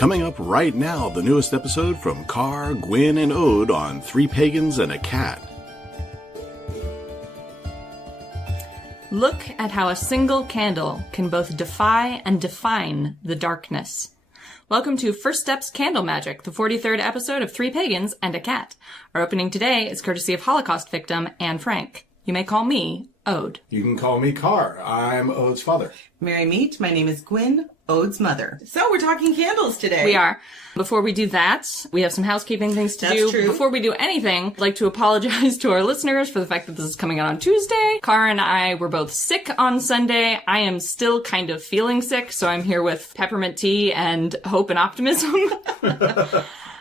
Coming up right now, the newest episode from Carr, Gwyn, and Ode on Three Pagans and a Cat. Look at how a single candle can both defy and define the darkness. Welcome to First Steps Candle Magic, the 43rd episode of Three Pagans and a Cat. Our opening today is courtesy of Holocaust victim Anne Frank. You may call me Ode. You can call me Carr. I'm Ode's father. Merry meet. My name is Gwyn, Ode's mother. So we're talking candles today. We are. Before we do that, we have some housekeeping things to do. True. Before we do anything, I'd like to apologize to our listeners for the fact that this is coming out on Tuesday. Cara and I were both sick on Sunday. I am still kind of feeling sick, so I'm here with peppermint tea and hope and optimism.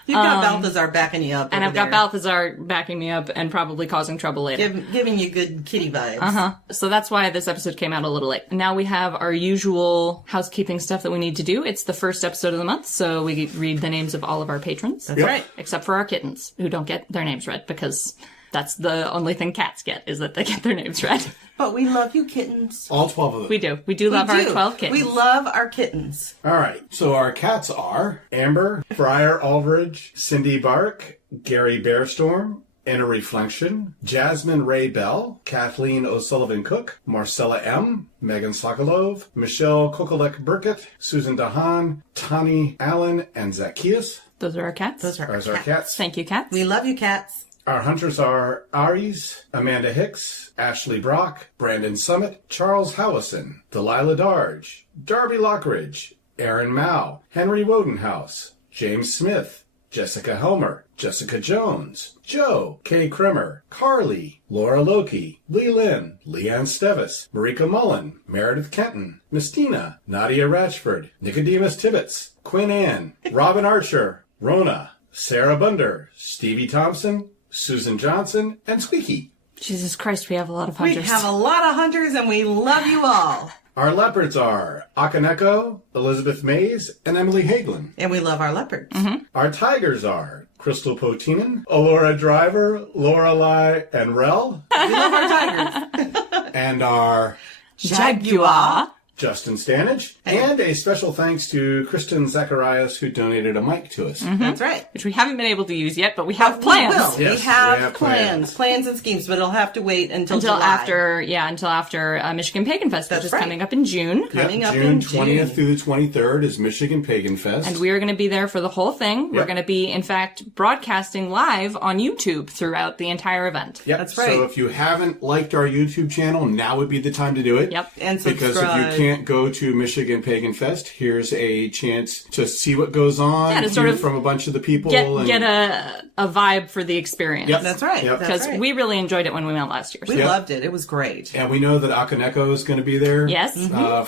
You've got Balthazar backing you up. And I've got Balthazar backing me up and probably causing trouble later. Giving you good kitty vibes. So that's why this episode came out a little late. Now we have our usual housekeeping stuff that we need to do. It's the first episode of the month, so we read the names of all of our patrons. That's right. Except for our kittens, who don't get their names read, because that's the only thing cats get, is that they get their names read. But we love you, kittens. All 12 of them. We do. We do love our 12 kittens. We love our kittens. All right. So our cats are Amber, Friar Aldridge, Cindy Bark, Gary Bearstorm, Anna Reflection, Jasmine Ray Bell, Kathleen O'Sullivan Cook, Marcella M., Megan Sokolov, Michelle Kokolek Burkett, Susan Dahan, Tani Allen, and Zacchaeus. Those are our cats. Those are our cats. Thank you, cats. We love you, cats. Our hunters are Aries, Amanda Hicks, Ashley Brock, Brandon Summit, Charles Howison, Delilah Darge, Darby Lockridge, Aaron Mao, Henry Wodenhouse, James Smith, Jessica Helmer, Jessica Jones, Joe, Kay Krimmer, Carly, Laura Loki, Lee Lynn, Leanne Stevis, Marika Mullen, Meredith Kenton, Mistina, Nadia Ratchford, Nicodemus Tibbetts, Quinn Ann, Robin Archer, Rona, Sarah Bunder, Stevie Thompson, Susan Johnson, and Squeaky. Jesus Christ, we have a lot of hunters. We have a lot of hunters, and we love you all. Our leopards are Akaneko, Elizabeth Mays, and Emily Hagelin. And we love our leopards. Our tigers are Crystal Potinen, Alora Driver, Lorelei, and Rel. We love our tigers. And our Jaguar. Justin Stanage. And a special thanks to Kristen Zacharias, who donated a mic to us. That's right. Which we haven't been able to use yet, but we have plans. We will. Yes, we have we have plans. Plans and schemes, but it'll have to wait until July. after Michigan Pagan Fest, which is coming up in June. Coming up June in 20th through the 23rd is Michigan Pagan Fest. And we are going to be there for the whole thing. We're going to be, in fact, broadcasting live on YouTube throughout the entire event. Yep. That's right. So if you haven't liked our YouTube channel, now would be the time to do it. Yep. And subscribe. Because if you can't go to Michigan Pagan Fest, here's a chance to see what goes on, to sort hear of from a bunch of the people. Get a vibe for the experience. Yep. That's right. Yep. Because we really enjoyed it when we went last year. We loved it. It was great. And we know that Akaneko is going to be there. Yes.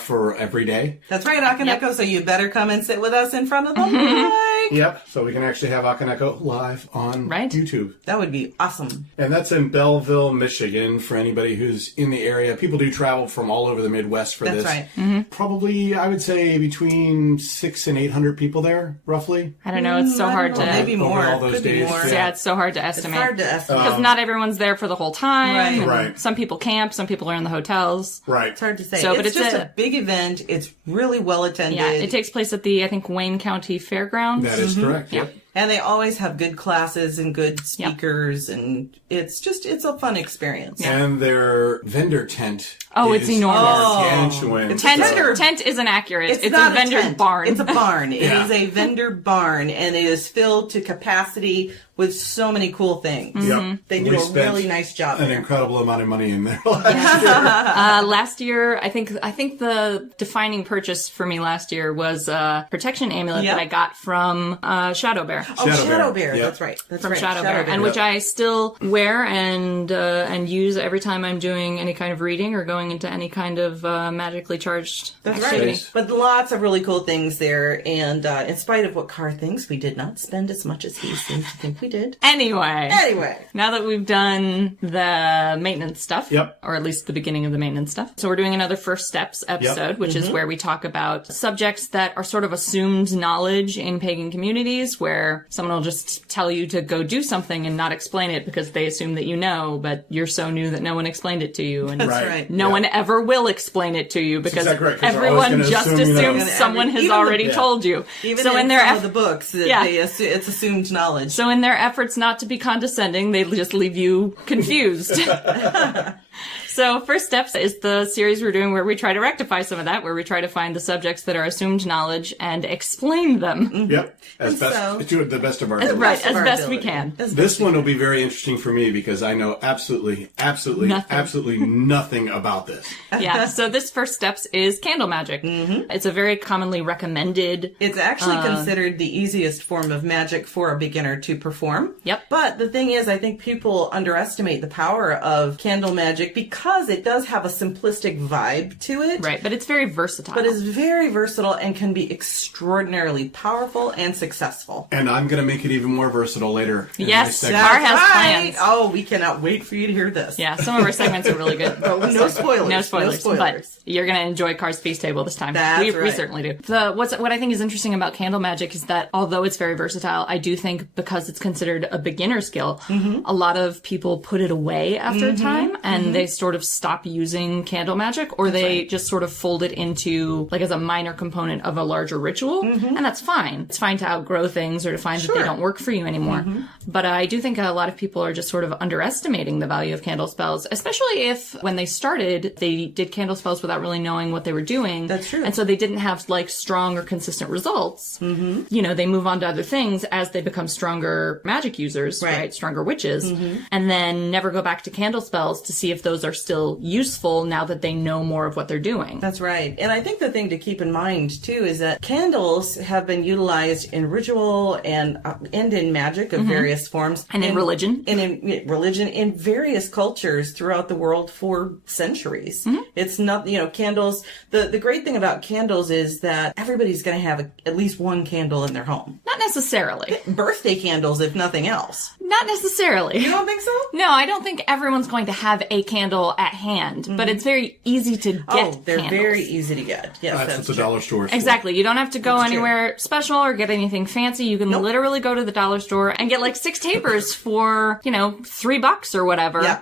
For every day. That's right, Akaneko. So you better come and sit with us in front of the mic. Yep. So we can actually have Akaneko live on YouTube. That would be awesome. And that's in Belleville, Michigan, for anybody who's in the area. People do travel from all over the Midwest for this. That's right. Probably, I would say, between 600 and 800 people there, roughly. I don't know. It's so hard to... Maybe more. All those Could be days. more. Yeah, it's so hard to estimate. It's hard to estimate. Because not everyone's there for the whole time. Right. and Right. Some people camp. Some people are in the hotels. Right. It's hard to say. So, but it's it's just a big event. It's really well attended. Yeah, it takes place at the, I think, Wayne County Fairgrounds. That is correct. Yep. And they always have good classes and good speakers, and it's a fun experience. And their vendor tent it's enormous. Gargantuan. It's Tent isn't accurate. It's not a vendor tent. barn. It's a barn. It Yeah. is a vendor barn, and it is filled to capacity with so many cool things. Yep. They do We a spent really nice job an there. incredible amount of money in there last year. Last year, I think the defining purchase for me last year was a protection amulet that I got from Shadow Bear. Oh, Shadow Bear. Yep. That's right. That's From right. Shadow Bear, and which I still wear and use every time I'm doing any kind of reading or going into any kind of magically charged activity. Right. But lots of really cool things there, and in spite of what Carr thinks, we did not spend as much as he seems to think We did. Anyway. Now that we've done the maintenance stuff, Yep. or at least the beginning of the maintenance stuff, so we're doing another First Steps episode, which is where we talk about subjects that are sort of assumed knowledge in pagan communities, where someone will just tell you to go do something and not explain it because they assume that you know, but you're so new that no one explained it to you. And That's right. no one ever will explain it to you because exactly right, 'cause they're always everyone gonna just assume you know. assumes someone has already told you. Even so in their some of the books, it's assumed knowledge. So in their efforts not to be condescending, they just leave you confused. So First Steps is the series we're doing where we try to rectify some of that, where we try to find the subjects that are assumed knowledge and explain them. Yep. As best, to the best of our ability. Right, as best we can. This one will be very interesting for me because I know absolutely nothing about this. Yeah, so this First Steps is candle magic. It's a very commonly recommended. It's actually considered the easiest form of magic for a beginner to perform. Yep. But the thing is, I think people underestimate the power of candle magic because it does have a simplistic vibe to it. Right, but it's very versatile. But it's very versatile and can be extraordinarily powerful and successful. And I'm going to make it even more versatile later. Yes, segment. Car has plans. Oh, we cannot wait for you to hear this. Yeah, some of our segments are really good. But no spoilers. No spoilers. But you're going to enjoy Car's Feast Table this time. That's we right. certainly do. What I think is interesting about candle magic is that although it's very versatile, I do think because it's considered a beginner skill, a lot of people put it away after a time and they sort of stop using candle magic, or they just sort of fold it into like as a minor component of a larger ritual, and that's fine. It's fine to outgrow things or to find that they don't work for you anymore. But I do think a lot of people are just sort of underestimating the value of candle spells, especially if when they started, they did candle spells without really knowing what they were doing. That's true. And so they didn't have like strong or consistent results. You know, they move on to other things as they become stronger magic users, right? Stronger witches, and then never go back to candle spells to see if those are still useful now that they know more of what they're doing. That's right. And I think the thing to keep in mind, too, is that candles have been utilized in ritual and in magic of various forms. And in religion. And in religion in various cultures throughout the world for centuries. It's not, candles. The great thing about candles is that everybody's going to have at least one candle in their home. Not necessarily. Birthday candles, if nothing else. Not necessarily. You don't think so? No, I don't think everyone's going to have a candle at hand, but it's very easy to get they're candles. very easy to get. Yes, That's what the dollar store is for. Exactly. You don't have to go anywhere special or get anything fancy. You can literally go to the dollar store and get like 6 tapers for, $3 or whatever. Yeah.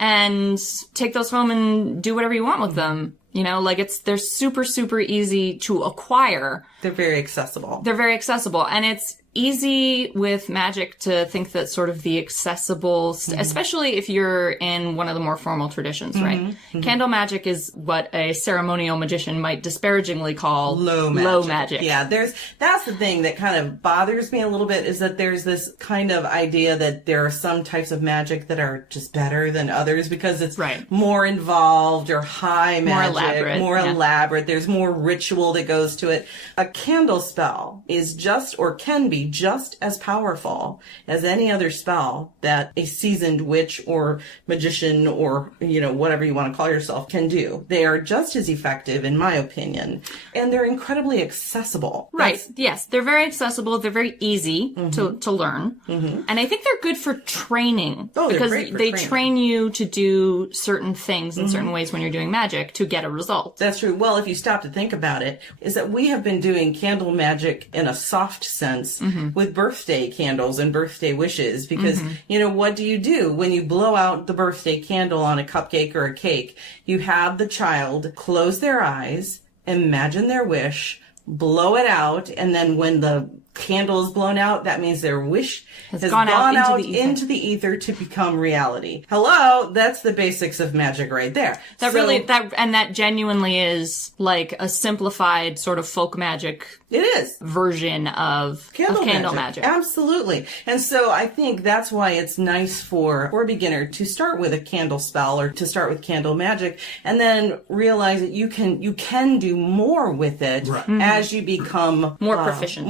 And take those home and do whatever you want with them. They're super, super easy to acquire. They're very accessible. And it's easy with magic to think that sort of the accessible, especially if you're in one of the more formal traditions, right? Candle magic is what a ceremonial magician might disparagingly call low magic. Yeah, that's the thing that kind of bothers me a little bit, is that there's this kind of idea that there are some types of magic that are just better than others because it's more involved or high magic, more elaborate. There's more ritual that goes to it. A candle spell is just, or can be just as powerful as any other spell that a seasoned witch or magician or, whatever you want to call yourself can do. They are just as effective, in my opinion, and they're incredibly accessible. Right. Yes. They're very accessible. They're very easy to learn. And I think they're good for training because they train you to do certain things in certain ways when you're doing magic to get a result. That's true. Well, if you stop to think about it, is that we have been doing candle magic in a soft sense with birthday candles and birthday wishes because, what do when you blow out the birthday candle on a cupcake or a cake? You have the child close their eyes, imagine their wish, blow it out, and then when the candle is blown out, that means their wish has gone out into the ether to become reality. Hello, that's the basics of magic right there. That genuinely is like a simplified sort of folk magic. It is version of candle magic. Absolutely. And so I think that's why it's nice for a beginner to start with a candle spell or to start with candle magic and then realize that you can do more with it as you become more proficient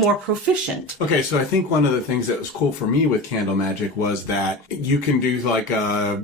efficient. Okay, so I think one of the things that was cool for me with candle magic was that you can do like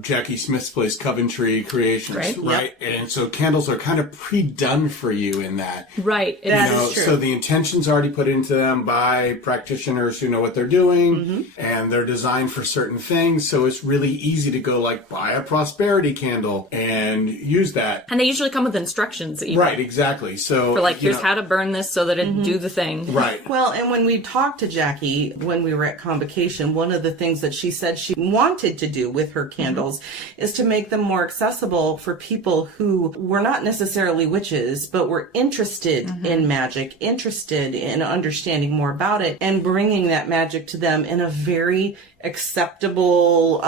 Jackie Smith's place, Coventry Creations, right? Yep. And so candles are kind of pre-done for you in that. Right. That's true. So the intention's already put into them by practitioners who know what they're doing, and they're designed for certain things. So it's really easy to go like buy a prosperity candle and use that. And they usually come with instructions. Even. Right, exactly. So for like, here's how to burn this so that it do the thing. Right. Well, and when we talked to Jackie when we were at Convocation, one of the things that she said she wanted to do with her candles is to make them more accessible for people who were not necessarily witches, but were interested in magic, interested in understanding more about it, and bringing that magic to them in a very acceptable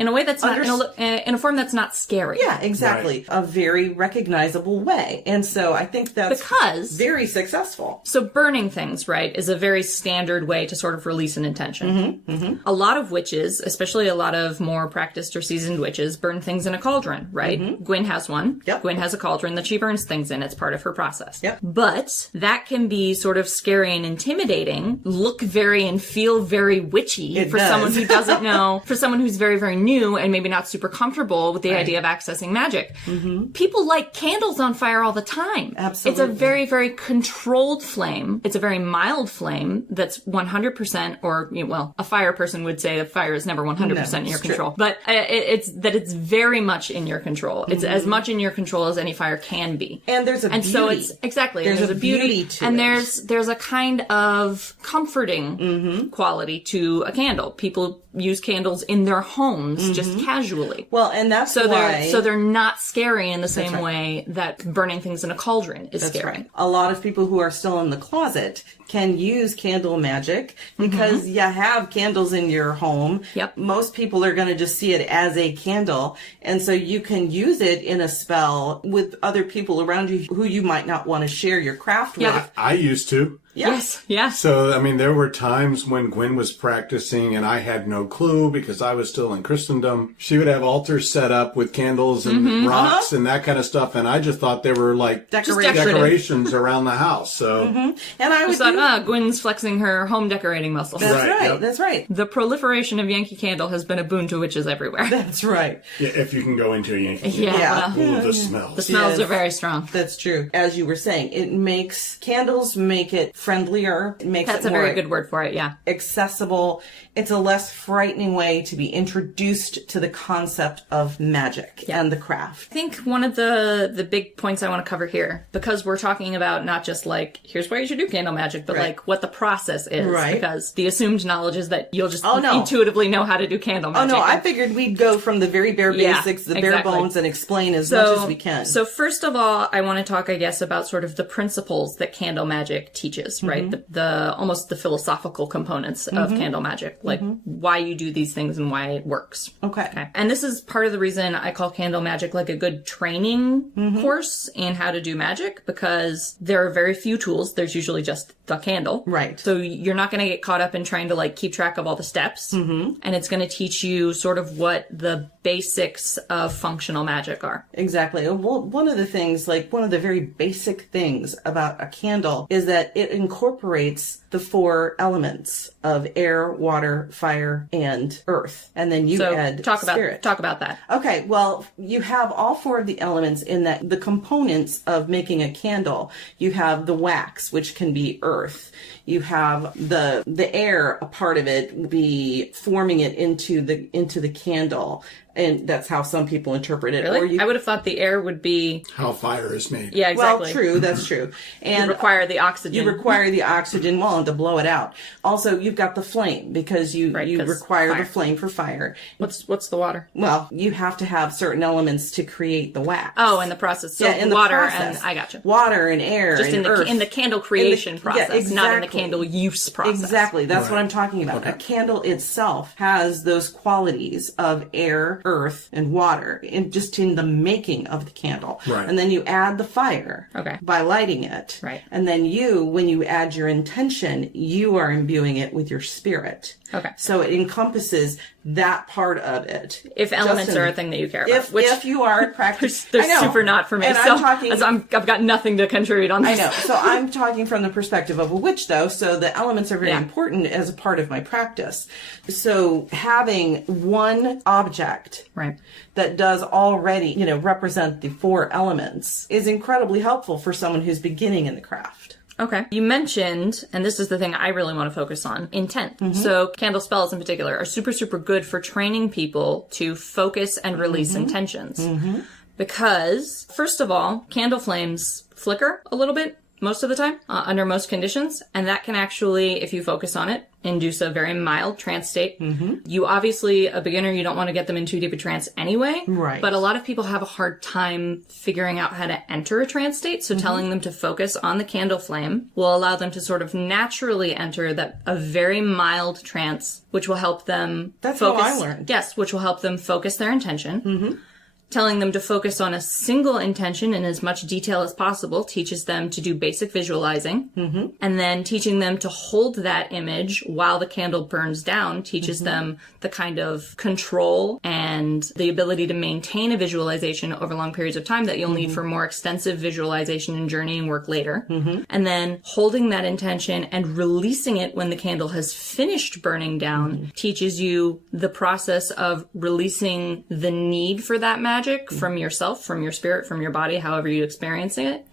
in a way that's not in a form that's not scary. Yeah, exactly. Right. A very recognizable way. And so I think that's because very successful. So burning things, right, is a very standard way to sort of release an intention. A lot of witches, especially a lot of more practiced or seasoned witches, burn things in a cauldron, right? Gwyn has one. Yep. Gwyn has a cauldron that she burns things in. It's part of her process. Yep. But that can be sort of scary and intimidating, look very and feel very witchy for someone who doesn't know, for someone who's very, very new and maybe not super comfortable with the idea of accessing magic. People light candles on fire all the time. Absolutely. It's a very, very controlled flame. It's a very mild flame that's 100%, or, well, a fire person would say a fire is never 100% in your control. But it's very much in your control. It's as much in your control as any fire can be. And there's a beauty. So it's, exactly. There's a beauty to and it. there's a kind of comforting quality to a candle. People use candles in their homes just casually. Well, and that's why... they're not scary in the same way that burning things in a cauldron is scary. Right. A lot of people who are still in the closet can use candle magic because you have candles in your home. Yep. Most people are going to just see it as a candle. And so you can use it in a spell with other people around you who you might not want to share your craft with. I used to. Yes. Yes. So, I mean, there were times when Gwyn was practicing and I had no clue because I was still in Christendom. She would have altars set up with candles and rocks and that kind of stuff. And I just thought they were like decorations around the house. So, and I was thought, Gwyn's flexing her home decorating muscles. That's right. Yep. That's right. The proliferation of Yankee Candle has been a boon to witches everywhere. That's right. Yeah, if you can go into a Yankee Candle. Yeah. Ooh, the smells. The smells are very strong. That's true. As you were saying, candles make it friendlier. It makes That's it a more very good word for it, yeah. accessible. It's a less frightening way to be introduced to the concept of magic and the craft. I think one of the big points I want to cover here, because we're talking about not just like, here's why you should do candle magic, but like what the process is. Right. Because the assumed knowledge is that you'll just intuitively know how to do candle magic. Oh no, I figured we'd go from the very bare basics, bare bones, and explain as much as we can. So first of all, I want to talk, I guess, about sort of the principles that candle magic teaches, right? The almost the philosophical components of candle magic, like why you do these things and why it works. Okay. And this is part of the reason I call candle magic like a good training course in how to do magic, because there are very few tools. There's usually just the candle. Right. So you're not going to get caught up in trying to like keep track of all the steps. And it's going to teach you sort of what the basics of functional magic are. Exactly. Well, one of the things, like one of the very basic things about a candle is that it incorporates the 4 elements of air, water, fire, and earth. And then you add spirit. Talk about that. Okay. Well, you have all 4 of the elements in that the components of making a candle. You have the wax, which can be earth. You have the air, a part of it will be forming it into the candle. And that's how some people interpret it. Really? I would have thought the air would be... how fire is made. Yeah, exactly. Well, true. That's true. And you require the oxygen. You require the oxygen, and to blow it out. Also, you've got the flame, because you require the flame for fire. What's the water? Well, you have to have certain elements to create the wax. Oh, in the process. So in water the process. and... I gotcha. Water and air just and earth. in the candle creation process, exactly. not in the candle use process. Exactly. That's what I'm talking about. Okay. A candle itself has those qualities of air, earth and water just in the making of the candle. Right. And then you add the fire by lighting it. Right. And then when you add your intention, you are imbuing it with your spirit. Okay. So it encompasses that part of it. If elements are a thing that you care about. If you are practicing. They're super not for me. And so I've got nothing to contribute on this. I know. So I'm talking from the perspective of a witch, though. So the elements are very important as a part of my practice. So having one object that does already, represent the 4 elements is incredibly helpful for someone who's beginning in the craft. Okay. You mentioned, and this is the thing I really want to focus on, intent. So candle spells in particular are super, super good for training people to focus and release intentions. Because, first of all, candle flames flicker a little bit most of the time, under most conditions, and that can actually, if you focus on it, induce a very mild trance state. You obviously, a beginner, you don't want to get them in too deep a trance anyway. Right. But a lot of people have a hard time figuring out how to enter a trance state, so telling them to focus on the candle flame will allow them to sort of naturally enter a very mild trance, which will help them That's focus. how I learned. Yes, which will help them focus their intention. Telling them to focus on a single intention in as much detail as possible teaches them to do basic visualizing. And then teaching them to hold that image while the candle burns down teaches them the kind of control and the ability to maintain a visualization over long periods of time that you'll need for more extensive visualization and journeying work later. And then holding that intention and releasing it when the candle has finished burning down teaches you the process of releasing the need for that magic from yourself, from your spirit, from your body, however you experience it,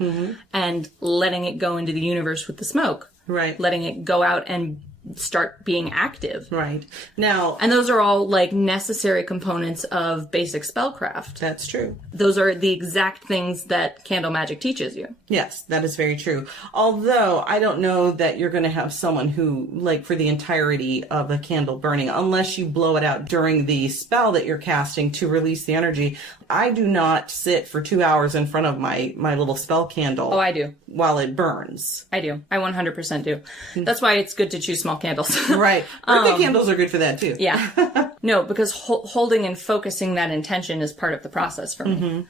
and letting it go into the universe with the smoke. Right. Letting it go out and start being active. Right. Now, and those are all like necessary components of basic spellcraft. That's true. Those are the exact things that candle magic teaches you. Yes, that is very true. Although I don't know that you're going to have someone who, like, for the entirety of a candle burning, unless you blow it out during the spell that you're casting to release the energy. I do not sit for 2 hours in front of my little spell candle. Oh, I do. While it burns. I do. I 100% do. That's why it's good to choose small candles. Right. Birthday candles are good for that too. Yeah. No, because holding and focusing that intention is part of the process for me.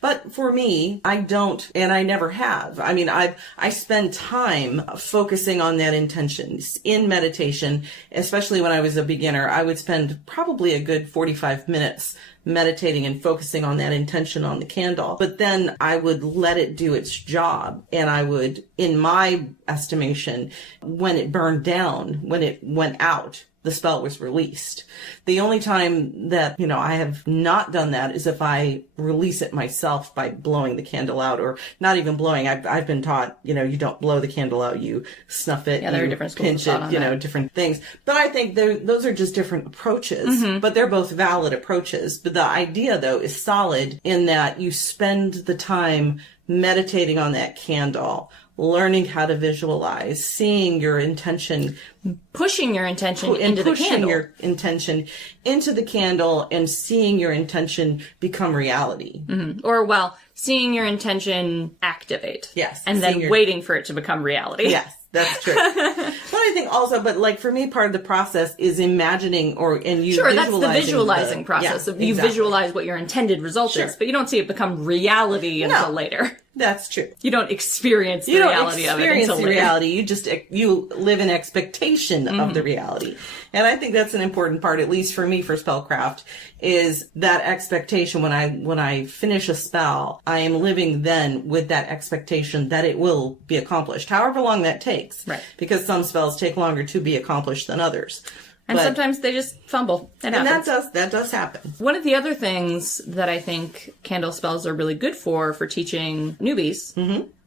But for me, I don't, and I never have. I mean, I spend time focusing on that intention in meditation, especially when I was a beginner. I would spend probably a good 45 minutes meditating and focusing on that intention on the candle. But then I would let it do its job. And I would, in my estimation, when it burned down, when it went out, the spell was released. The only time that, I have not done that is if I release it myself by blowing the candle out, or not even blowing. I've been taught, you don't blow the candle out, you snuff it, there are different schools pinch it, different things. But I think those are just different approaches, but they're both valid approaches. But the idea, though, is solid in that you spend the time meditating on that candle, learning how to visualize, seeing your intention, pushing your intention into the candle, pushing your intention into the candle, and seeing your intention become reality. Or, seeing your intention activate. Yes. And then waiting for it to become reality. Yes. That's true. But I think also, like for me, part of the process is imagining Sure, that's the visualizing process. You visualize what your intended result is, but you don't see it become reality until later. That's true. You don't experience the reality of it until later. You don't experience the reality. You live in expectation of the reality. And I think that's an important part, at least for me, for spellcraft, is that expectation. When I finish a spell, I am living then with that expectation that it will be accomplished, however long that takes. Right. Because some spells take longer to be accomplished than others. And sometimes they just fumble. That does happen. One of the other things that I think candle spells are really good for teaching newbies,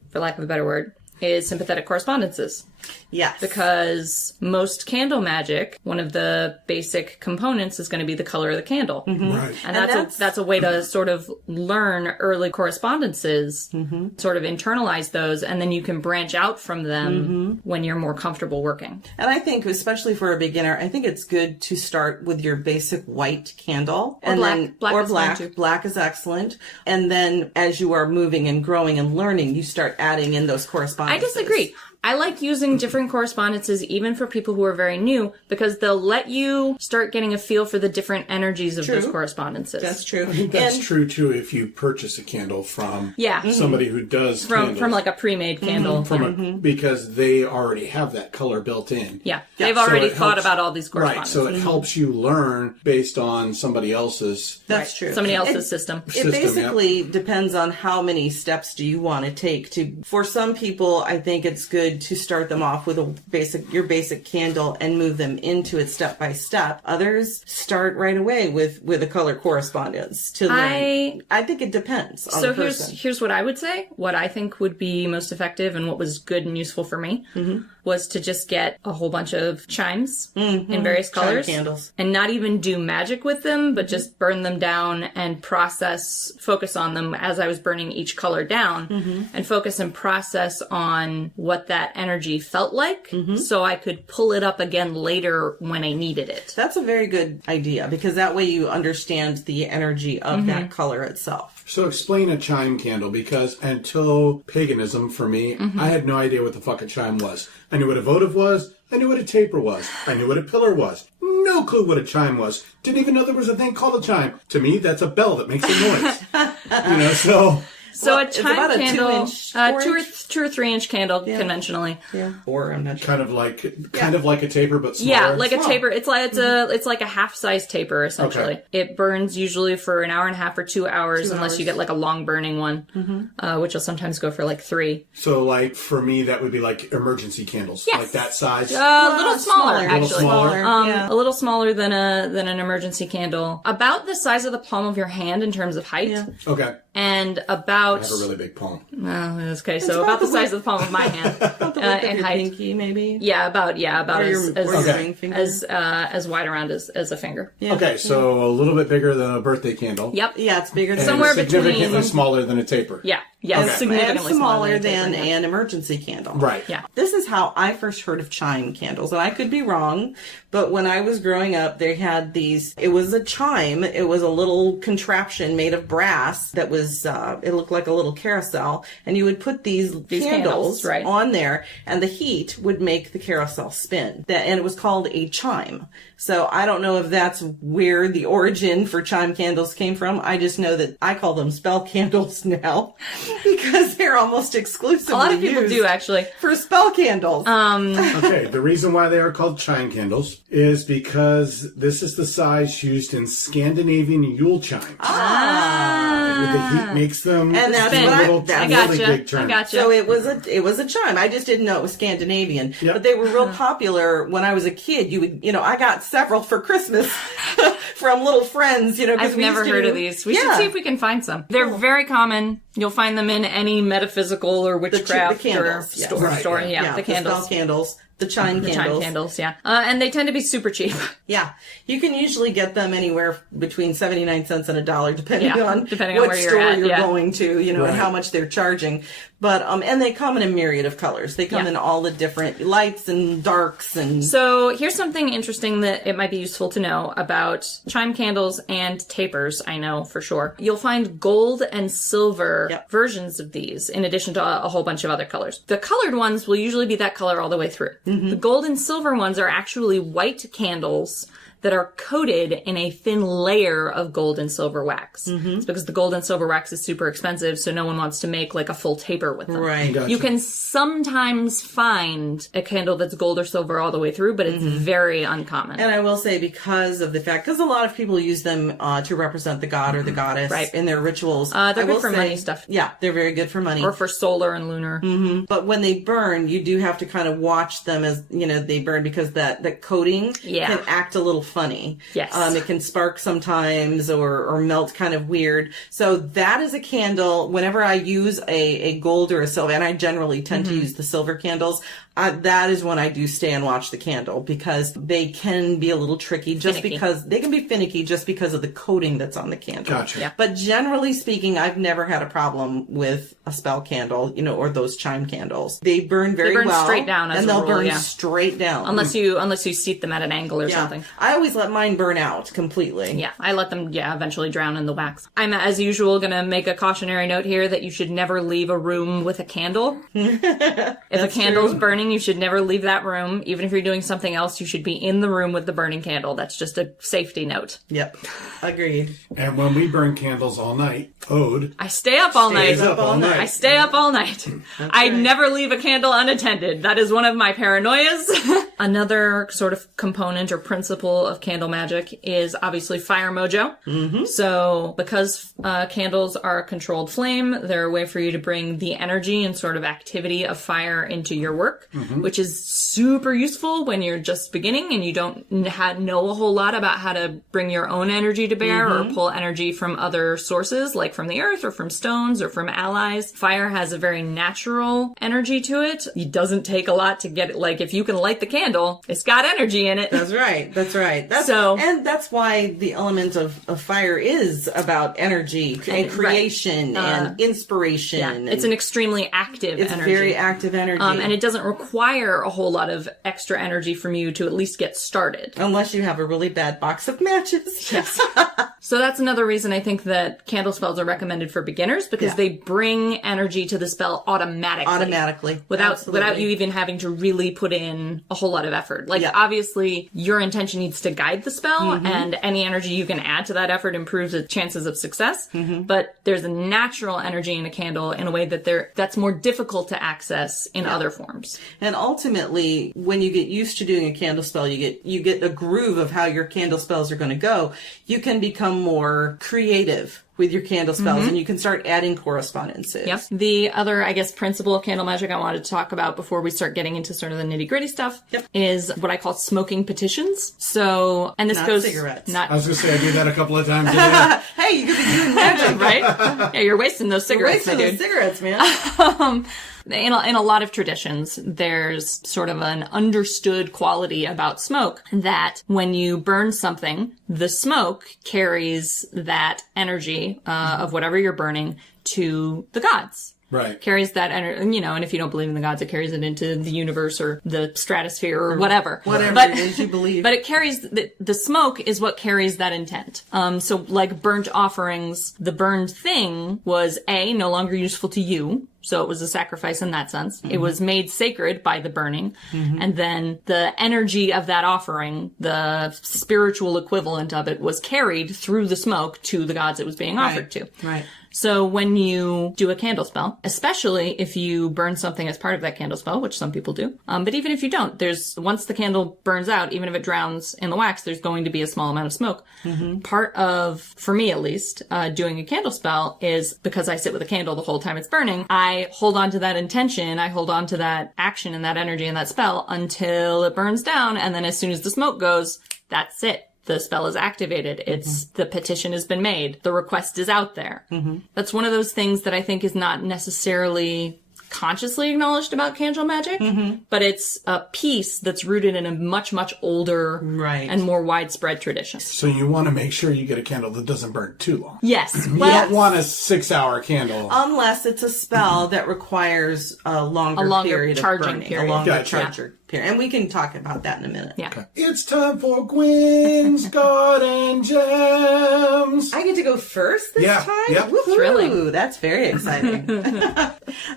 for lack of a better word, is sympathetic correspondences. Yes. Because most candle magic, one of the basic components is going to be the color of the candle. Right. And that's a way to sort of learn early correspondences, sort of internalize those, and then you can branch out from them when you're more comfortable working. And I think, especially for a beginner, I think it's good to start with your basic white candle. Or black. Black is excellent. And then as you are moving and growing and learning, you start adding in those correspondences. I disagree. I like using using different correspondences even for people who are very new, because they'll let you start getting a feel for the different energies of those correspondences. That's true. I think that's true too if you purchase a candle from somebody who does candles. From like a pre-made candle. Because they already have that color built in. Yeah. They've already thought about all these correspondences. Right, so it helps you learn based on somebody else's... That's true. Somebody else's system. It basically depends on how many steps do you want to take to... For some people, I think it's good to start them off with your basic candle and move them into it step by step. Others start right away with a color correspondence to learn. I think it depends on the person. So here's what I would say. What I think would be most effective and what was good and useful for me was to just get a whole bunch of chimes in various colors. Chime candles. And not even do magic with them, but just burn them down and focus on them as I was burning each color down and focus and process on what that energy felt like so I could pull it up again later when I needed it. That's a very good idea because that way you understand the energy of that color itself. So explain a chime candle, because until paganism for me, I had no idea what the fuck a chime was. I knew what a votive was. I knew what a taper was. I knew what a pillar was. No clue what a chime was. Didn't even know there was a thing called a chime. To me, that's a bell that makes a noise. So a chime about candle, a 2-inch, 2 or 3 inch candle conventionally. Yeah, or I'm not sure. Kind of like a taper, but smaller. Yeah, like a taper. It's like a half size taper essentially. Okay. It burns usually for an hour and a half or 2 hours, unless you get like a long burning one, which will sometimes go for like 3. So like for me, that would be like emergency candles, like that size. A little smaller, actually. A little smaller. A little smaller than an emergency candle. About the size of the palm of your hand in terms of height. Yeah. Okay. And about... I have a really big palm. Okay, so about the size of the palm of my hand. In height. Pinky, maybe? Yeah, about as wide around as a finger. Yeah. Okay, so a little bit bigger than a birthday candle. Yep. Yeah, it's bigger than... Somewhere significantly between... smaller than a taper. Yeah. Yeah, Okay. significantly and smaller than an emergency candle. Right. Yeah. This is how I first heard of chime candles, and I could be wrong, but when I was growing up, they had these, it was a chime, it was a little contraption made of brass that was, it looked like a little carousel, and you would put these candles right. on there, and the heat would make the carousel spin. And it was called a chime. So I don't know if that's where the origin for chime candles came from. I just know that I call them spell candles now because they're almost exclusively a lot of people do actually for spell candles. Okay, the reason why they are called chime candles is because this is the size used in Scandinavian Yule chimes. The heat makes them and that's a little I big turn. gotcha. So it was a chime. I just didn't know it was Scandinavian. Yep. But they were real popular when I was a kid. I got several for Christmas from little friends, I've never heard of these. We should see if we can find some. They're very common. You'll find them in any metaphysical or witchcraft the candles, or store. Right, store. yeah. The candles. The spell candles. The chime candles. Chime candles, yeah. And they tend to be super cheap. Yeah. You can usually get them anywhere between 79 cents and $1, depending on where you're you're at, going to, and how much they're charging. But, and they come in a myriad of colors. They come in all the different lights and darks and... So here's something interesting that it might be useful to know about chime candles and tapers, I know for sure. You'll find gold and silver versions of these, in addition to a whole bunch of other colors. The colored ones will usually be that color all the way through. The gold and silver ones are actually white candles that are coated in a thin layer of gold and silver wax. It's because the gold and silver wax is super expensive, so no one wants to make like a full taper with them. Right. Gotcha. You can sometimes find a candle that's gold or silver all the way through, but it's very uncommon. And I will say because of the fact, because a lot of people use them to represent the god or the goddess in their rituals. They're good for money stuff. Yeah, they're very good for money. Or for solar and lunar. But when they burn, you do have to kind of watch them as, they burn because that coating can act a little funny. Yes. It can spark sometimes or melt kind of weird. So that is a candle. Whenever I use a gold or a silver, and I generally tend to use the silver candles, that is when I do stay and watch the candle because they can be a little tricky because they can be finicky just because of the coating that's on the candle. Gotcha. Yeah. But generally speaking, I've never had a problem with a spell candle, or those chime candles. They burn very well. Straight down as and a they'll rule, burn straight down. Unless you seat them at an angle or something. I always let mine burn out completely. Yeah, I let them, eventually drown in the wax. I'm, as usual, going to make a cautionary note here that you should never leave a room with a candle. If a candle's burning, you should never leave that room. Even if you're doing something else, you should be in the room with the burning candle. That's just a safety note. Yep, agreed. And when we burn candles all night, Ode I stay up all night. stays up all night. I stay up all night. I never leave a candle unattended. That is one of my paranoias. Another sort of component or principle of candle magic is obviously fire mojo. Mm-hmm. So because candles are a controlled flame, they're a way for you to bring the energy and sort of activity of fire into your work, which is super useful when you're just beginning and you don't know a whole lot about how to bring your own energy to bear or pull energy from other sources, like from the earth or from stones or from allies. Fire has a very natural energy to it. It doesn't take a lot to get it. Like, if you can light the candle, it's got energy in it. That's right. And that's why the element of fire is about energy and creation and inspiration. Yeah, it's an extremely active energy. It's very active energy. And it doesn't require a whole lot of extra energy from you to at least get started. Unless you have a really bad box of matches. Yes. So that's another reason I think that candle spells are recommended for beginners, because they bring energy to the spell automatically. Without you even having to really put in a whole lot of effort. Like, obviously, your intention needs to guide the spell, and any energy you can add to that effort improves its chances of success. But there's a natural energy in a candle in a way that's more difficult to access in other forms. And ultimately, when you get used to doing a candle spell, you get a groove of how your candle spells are going to go. You can become more creative with your candle spells, and you can start adding correspondences. Yep. The other, I guess, principle of candle magic I wanted to talk about before we start getting into sort of the nitty-gritty stuff is what I call smoking petitions. So, and this not goes... cigarettes. I was going to say, I do that a couple of times a day. Hey, you could be doing magic, right? Yeah, you're wasting those cigarettes, You're wasting my dude. those cigarettes, man. In a lot of traditions, there's sort of an understood quality about smoke that when you burn something, the smoke carries that energy of whatever you're burning to the gods. Right. Carries that energy, and if you don't believe in the gods, it carries it into the universe or the stratosphere or whatever. Whatever it is you believe. But it carries, the smoke is what carries that intent. So like burnt offerings, the burned thing was no longer useful to you. So it was a sacrifice in that sense. It was made sacred by the burning. And then the energy of that offering, the spiritual equivalent of it, was carried through the smoke to the gods it was being offered to. Right. So when you do a candle spell, especially if you burn something as part of that candle spell, which some people do, but even if you don't, once the candle burns out, even if it drowns in the wax, there's going to be a small amount of smoke. Part of, for me at least, doing a candle spell is, because I sit with a candle the whole time it's burning, I hold on to that intention, I hold on to that action and that energy and that spell until it burns down, and then as soon as the smoke goes, that's it. The spell is activated. The petition has been made. The request is out there. That's one of those things that I think is not necessarily consciously acknowledged about candle magic, but it's a piece that's rooted in a much, much older and more widespread tradition. So you want to make sure you get a candle that doesn't burn too long. Yes. You don't want a 6-hour candle. Unless it's a spell that requires a longer period charging of burning. period. A longer Gotcha. charger period. And we can talk about that in a minute. Yeah. Okay. It's time for Gwyn's Garden Gems. I get to go first this time? Yep. Woohoo! Thrilling. That's very exciting.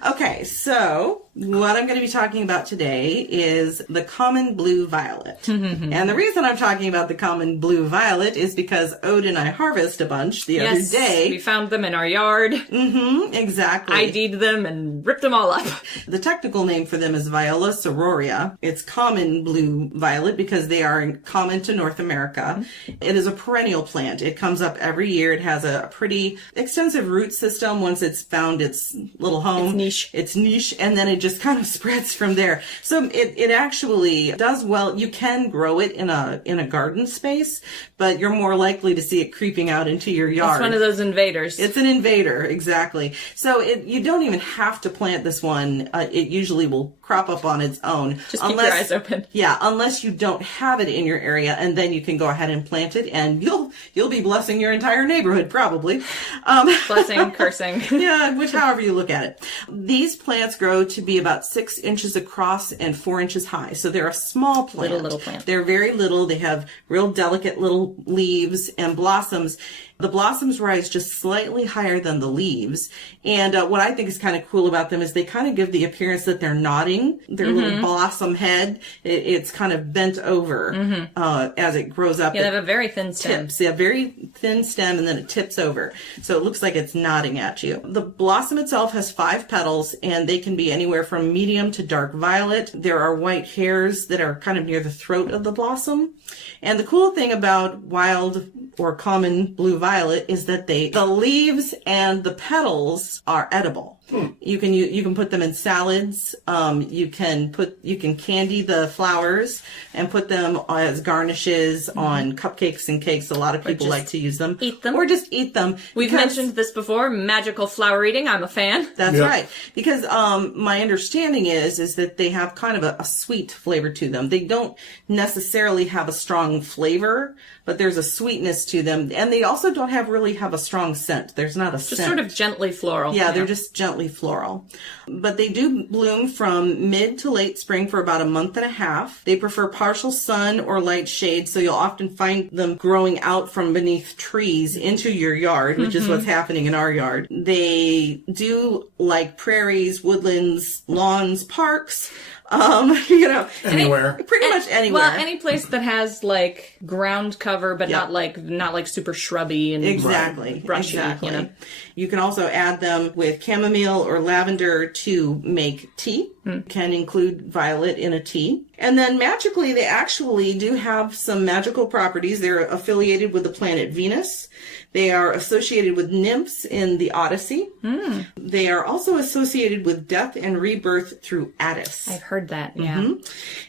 Okay, so what I'm going to be talking about today is the common blue violet. And the reason I'm talking about the common blue violet is because Ode and I harvested a bunch the other day. We found them in our yard. Exactly. ID'd them and ripped them all up. The technical name for them is Viola sororia. It's common blue violet because they are common to North America. It is a perennial plant. It comes up every year. It has a pretty extensive root system once it's found its little home. It's niche. And then it just kind of spreads from there. So it actually does well. You can grow it in a garden space, but you're more likely to see it creeping out into your yard. It's one of those invaders. It's an invader, exactly. So you don't even have to plant this one. It usually will crop up on its own. Just keep your eyes open. Yeah, unless you don't have it in your area, and then you can go ahead and plant it, and you'll be blessing your entire neighborhood, probably. Blessing, cursing. Yeah, however you look at it. These plants grow to be about 6 inches across and 4 inches high. So they're a small plant. Little plant. They're very little. They have real delicate little leaves and blossoms. The blossoms rise just slightly higher than the leaves. And what I think is kind of cool about them is they kind of give the appearance that they're nodding. Their little blossom head, it's kind of bent over as it grows up. Yeah, they have a very thin stem. Tips. Yeah, very thin stem, and then it tips over. So it looks like it's nodding at you. The blossom itself has 5 petals, and they can be anywhere from medium to dark violet. There are white hairs that are kind of near the throat of the blossom. And the cool thing about wild or common blue violet is that the leaves and the petals are edible. You can put them in salads. You can candy the flowers and put them as garnishes on cupcakes and cakes. A lot of people like to use them. Eat them. Or just eat them. We've mentioned this before, magical flower eating. I'm a fan. That's right. Because my understanding is that they have kind of a sweet flavor to them. They don't necessarily have a strong flavor, but there's a sweetness to them. And they also don't really have a strong scent. There's not a scent. Just sort of gently floral. Yeah, they're just gently floral. But they do bloom from mid to late spring for about a month and a half. They prefer partial sun or light shade, so you'll often find them growing out from beneath trees into your yard, which is what's happening in our yard. They do like prairies, woodlands, lawns, parks. Anywhere. Pretty much anywhere. Well, any place that has like ground cover, but not like super shrubby and brushy. Exactly. You know? You can also add them with chamomile or lavender to make tea. Can include violet in a tea. And then magically, they actually do have some magical properties. They're affiliated with the planet Venus. They are associated with nymphs in the Odyssey. They are also associated with death and rebirth through Attis. I've heard that, yeah.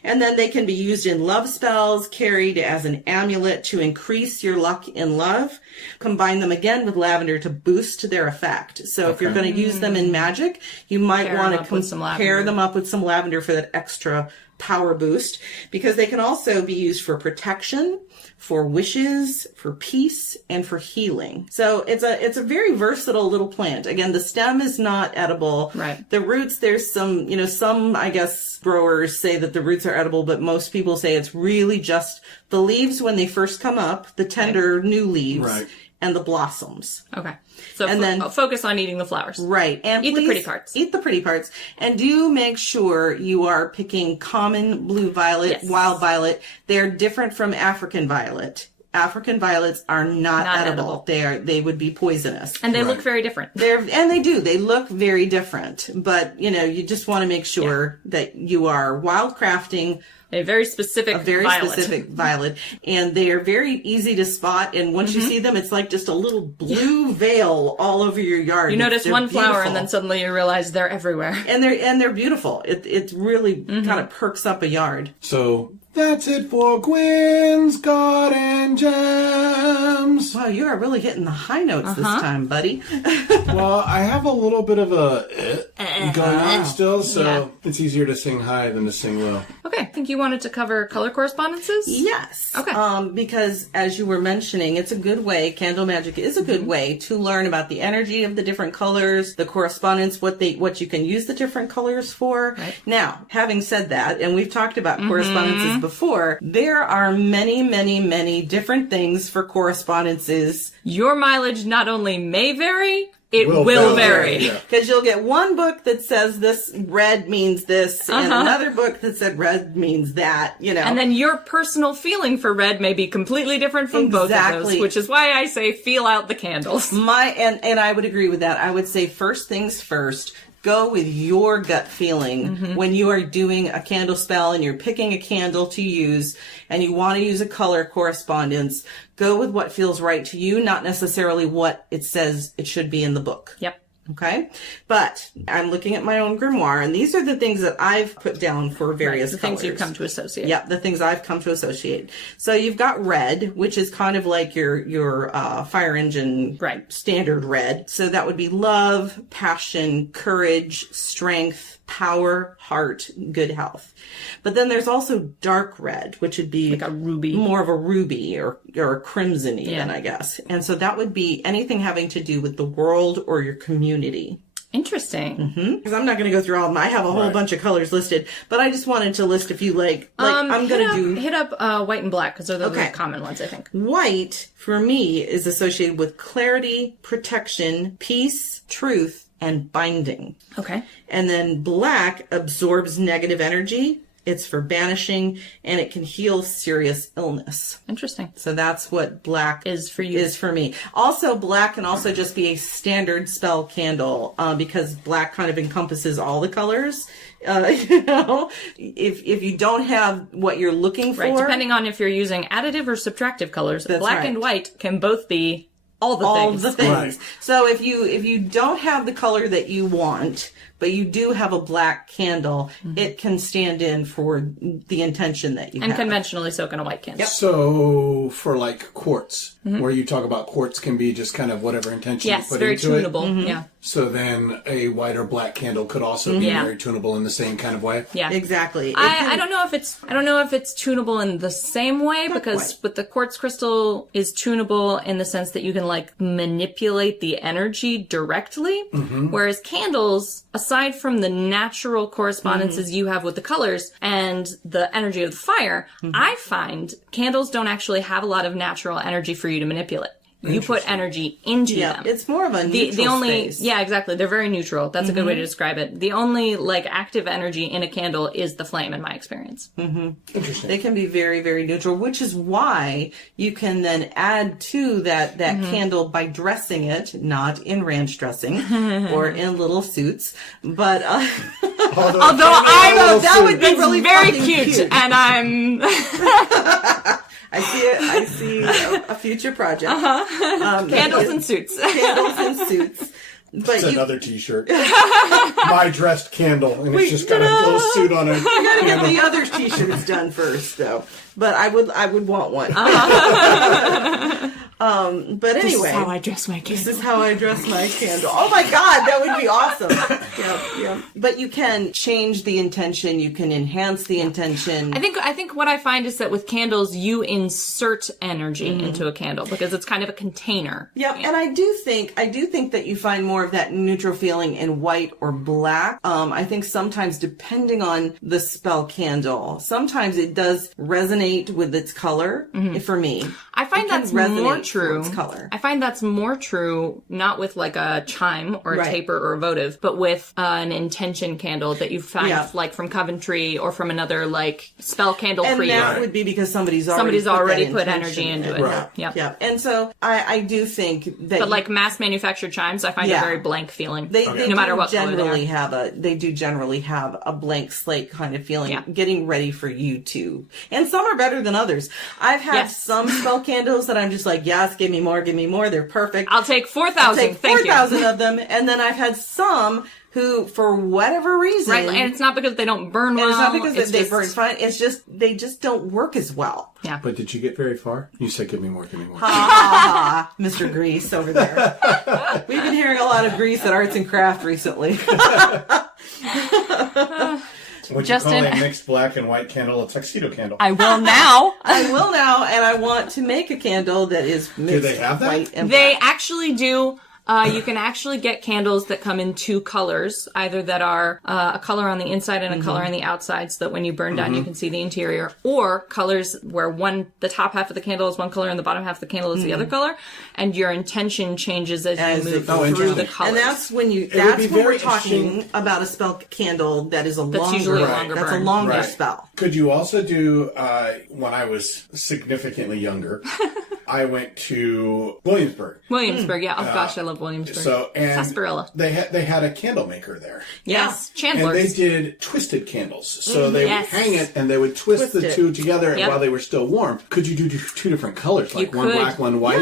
And then they can be used in love spells, carried as an amulet to increase your luck in love. Combine them again with lavender to boost their effect. So if you're going to use them in magic, you might want to pair them up with some lavender for that extra power boost, because they can also be used for protection, for wishes, for peace, and for healing. So it's a very versatile little plant. Again, the stem is not edible. Right. The roots, there's some, I guess growers say that the roots are edible, but most people say it's really just the leaves when they first come up, the tender new leaves. Right. And the blossoms. Okay. So then focus on eating the flowers. Right. And eat the pretty parts. Eat the pretty parts. And do make sure you are picking common blue violet, wild violet. They're different from African violet. African violets are not edible. They would be poisonous. And they look very different. They look very different. But, you just want to make sure that you are wildcrafting a very specific violet. And they are very easy to spot. And once you see them, it's like just a little blue veil all over your yard. You notice one flower and then suddenly you realize they're everywhere. And they're beautiful. It really kind of perks up a yard. So that's it for Gwyn's Garden Gems. Wow, you are really hitting the high notes this time, buddy. Well, I have a little bit of a going on still, so it's easier to sing high than to sing low. Okay, I think you wanted to cover color correspondences? Yes. Okay. Because as you were mentioning, it's a good way, candle magic is a good way to learn about the energy of the different colors, the correspondence, what you can use the different colors for. Right. Now, having said that, and we've talked about correspondences before, there are many, many, many different things for correspondences. Your mileage not only may vary, it will vary. Because you'll get one book that says this red means this, and another book that said red means that, And then your personal feeling for red may be completely different from both of those, which is why I say feel out the candles. And I would agree with that. I would say first things first. Go with your gut feeling when you are doing a candle spell and you're picking a candle to use and you want to use a color correspondence. Go with what feels right to you, not necessarily what it says it should be in the book. Yep. Okay. But I'm looking at my own grimoire, and these are the things that I've put down for various the colors. Things you've come to associate. Yeah, the things I've come to associate. So you've got red, which is kind of like your fire engine standard red. So that would be love, passion, courage, strength, power, heart, good health. But then there's also dark red, which would be like a ruby, more of a ruby or a crimson even, I guess. And so that would be anything having to do with the world or your community. Interesting. Because I'm not going to go through all of them. I have a whole bunch of colors listed, but I just wanted to list a few. I'm going to hit up white and black because they're the most common ones, I think. White for me is associated with clarity, protection, peace, truth, and binding. Okay. And then black absorbs negative energy. It's for banishing, and it can heal serious illness. Interesting. So that's what black is for you. Is for me. Also, black can also just be a standard spell candle because black kind of encompasses all the colors. If you don't have what you're looking for, right? Depending on if you're using additive or subtractive colors, black and white can both be all the things. Right. So if you don't have the color that you want, but you do have a black candle, it can stand in for the intention that you have. And conventionally so can a white candle. Yep. So for like quartz, where you talk about quartz can be just kind of whatever intention you put into it. Yes, very tunable. Yeah. So then a white or black candle could also be very tunable in the same kind of way. Yeah, exactly. I don't know if it's tunable in the same way because with the quartz crystal is tunable in the sense that you can like manipulate the energy directly, whereas candles, aside from the natural correspondences you have with the colors and the energy of the fire, I find candles don't actually have a lot of natural energy for you to manipulate. You put energy into them. It's more of a neutral space. Yeah, exactly. They're very neutral. That's a good way to describe it. The only like active energy in a candle is the flame, in my experience. Interesting. They can be very, very neutral, which is why you can then add to that candle by dressing it, not in ranch dressing or in little suits, but although that would be really very cute, and I'm. I see a future project. Candles and suits. Candles and suits. But it's another T-shirt. My dressed candle, and it's just got a little suit on it. I gotta get the other T-shirts done first, though. But I would want one. But anyway, this is how I dress my candle. This is how I dress my candle. Oh my God, that would be awesome. Yeah. But you can change the intention. You can enhance the intention. I think what I find is that with candles, you insert energy into a candle because it's kind of a container. Yeah, and I do think that you find more of that neutral feeling in white or black. I think sometimes, depending on the spell candle, sometimes it does resonate with its color. For me, I find that's more true. Color. I find that's more true, not with like a chime or a taper or a votive, but with an intention candle that you find like from Coventry or from another like spell candle creator. And that would be because somebody's already put energy into it. Right. Yeah. And so I do think that. But like mass manufactured chimes, I find a very blank feeling. No matter what color they are. They do generally have a blank slate kind of feeling, getting ready for you to. And some are better than others. I've had some spell candles that I'm just like, yes, give me more. They're perfect. I'll take 4,000. 4,000 of them. And then I've had some who, for whatever reason, right? And it's not because they don't burn well. It's not because they burn fine. It's just they just don't work as well. Yeah. But did you get very far? You said, "Give me more." Mr. Grease over there. We've been hearing a lot of Grease at Arts and Craft recently. Would you call a mixed black and white candle a tuxedo candle? I will now. And I want to make a candle that is mixed. Do they have that? White and they black. actually do. You can actually get candles that come in two colors, either that are a color on the inside and a color on the outside, so that when you burn down, you can see the interior, or colors where the top half of the candle is one color and the bottom half of the candle is the other color, and your intention changes as you move through the colors. And that's when we're talking about a spell candle that is usually a longer That's burn. a longer spell. Could you also do, when I was significantly younger, I went to Williamsburg. Yeah. Oh gosh, I love Williamsburg. Sarsaparilla. They had a candle maker there. Yes, Chandler's. And they did twisted candles. So they would hang it and they would twist the two together while they were still warm. Could you do two different colors, like one black, one white,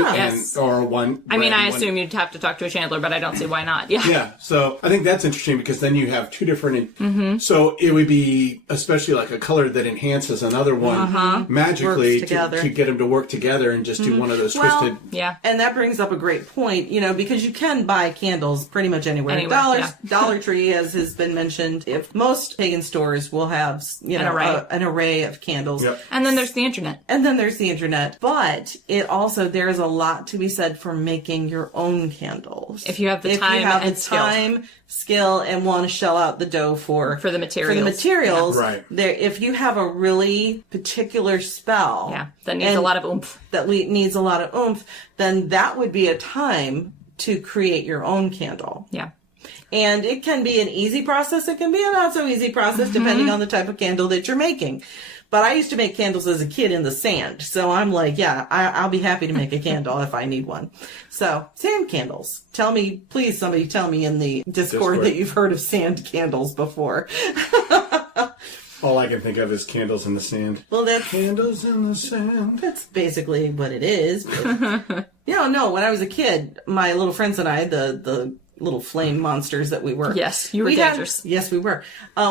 or one? I mean, I assume you'd have to talk to a chandler, but I don't see why not. Yeah. Yeah. So I think that's interesting because then you have two different. So it would be especially like a color that enhances another one magically to get them to work together and just do into one of those twisted. Yeah. And that brings up a great point, because you can buy candles pretty much anywhere. Dollar Tree, as has been mentioned, if most pagan stores will have, an array of candles. Yep. And then there's the internet. But there's a lot to be said for making your own candles. If you have the time, skill, and want to shell out the dough for the materials. Yeah. Right. If you have a really particular spell. Yeah. That needs a lot of oomph. Then that would be a time to create your own candle. Yeah. And it can be an easy process. It can be a not so easy process depending on the type of candle that you're making. But I used to make candles as a kid in the sand. So I'm like, I'll be happy to make a candle if I need one. So sand candles. Please somebody tell me in the Discord that you've heard of sand candles before. All I can think of is candles in the sand. Well, that's candles in the sand. That's basically what it is. But, no, when I was a kid, my little friends and I, the little flame monsters that we were. Yes, you were dangerous. Yes, we were.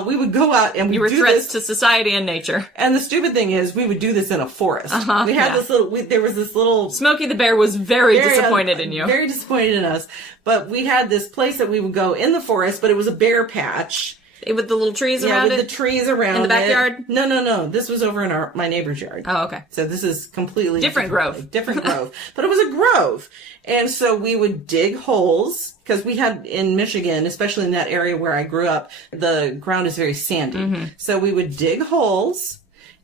We would go out and we were threats to society and nature. And the stupid thing is, we would do this in a forest. We had there was this little... Smokey the Bear was very disappointed in you. Very disappointed in us. But we had this place that we would go in the forest, but it was a bear patch. With the little trees around it? Yeah, with the trees around it. In the backyard? No. This was over in my neighbor's yard. Oh, okay. So this is completely... Different grove. Different grove. But it was a grove. And so we would dig holes, because we had in Michigan, especially in that area where I grew up, the ground is very sandy. Mm-hmm. So we would dig holes,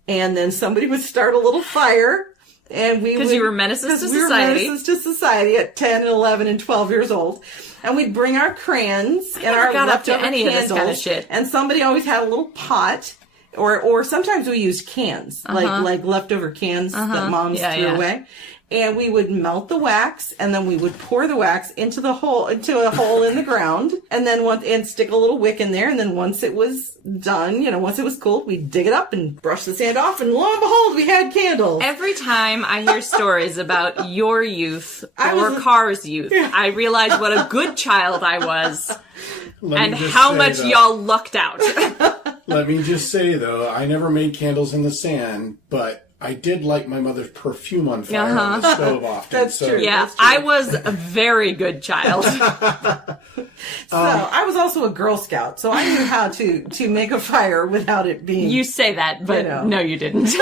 and then somebody would start a little fire. And because you were menaces to society at 10 and 11 and 12 years old. And we'd bring our crayons and our leftover candles. And somebody always had a little pot, or sometimes we used cans, like leftover cans that moms threw away. And we would melt the wax, and then we would pour the wax into a hole in the ground, and then stick a little wick in there. And then once it was done, once it was cool, we'd dig it up and brush the sand off, and lo and behold, we had candles. Every time I hear stories about your youth or Car's youth, I realize what a good child I was, and how much y'all lucked out. Let me just say, though, I never made candles in the sand, but I did light my mother's perfume on fire on the stove often. That's true. Yeah, that's true. I was a very good child. So I was also a Girl Scout, so I knew how to make a fire without it being... You say that, but no, you didn't.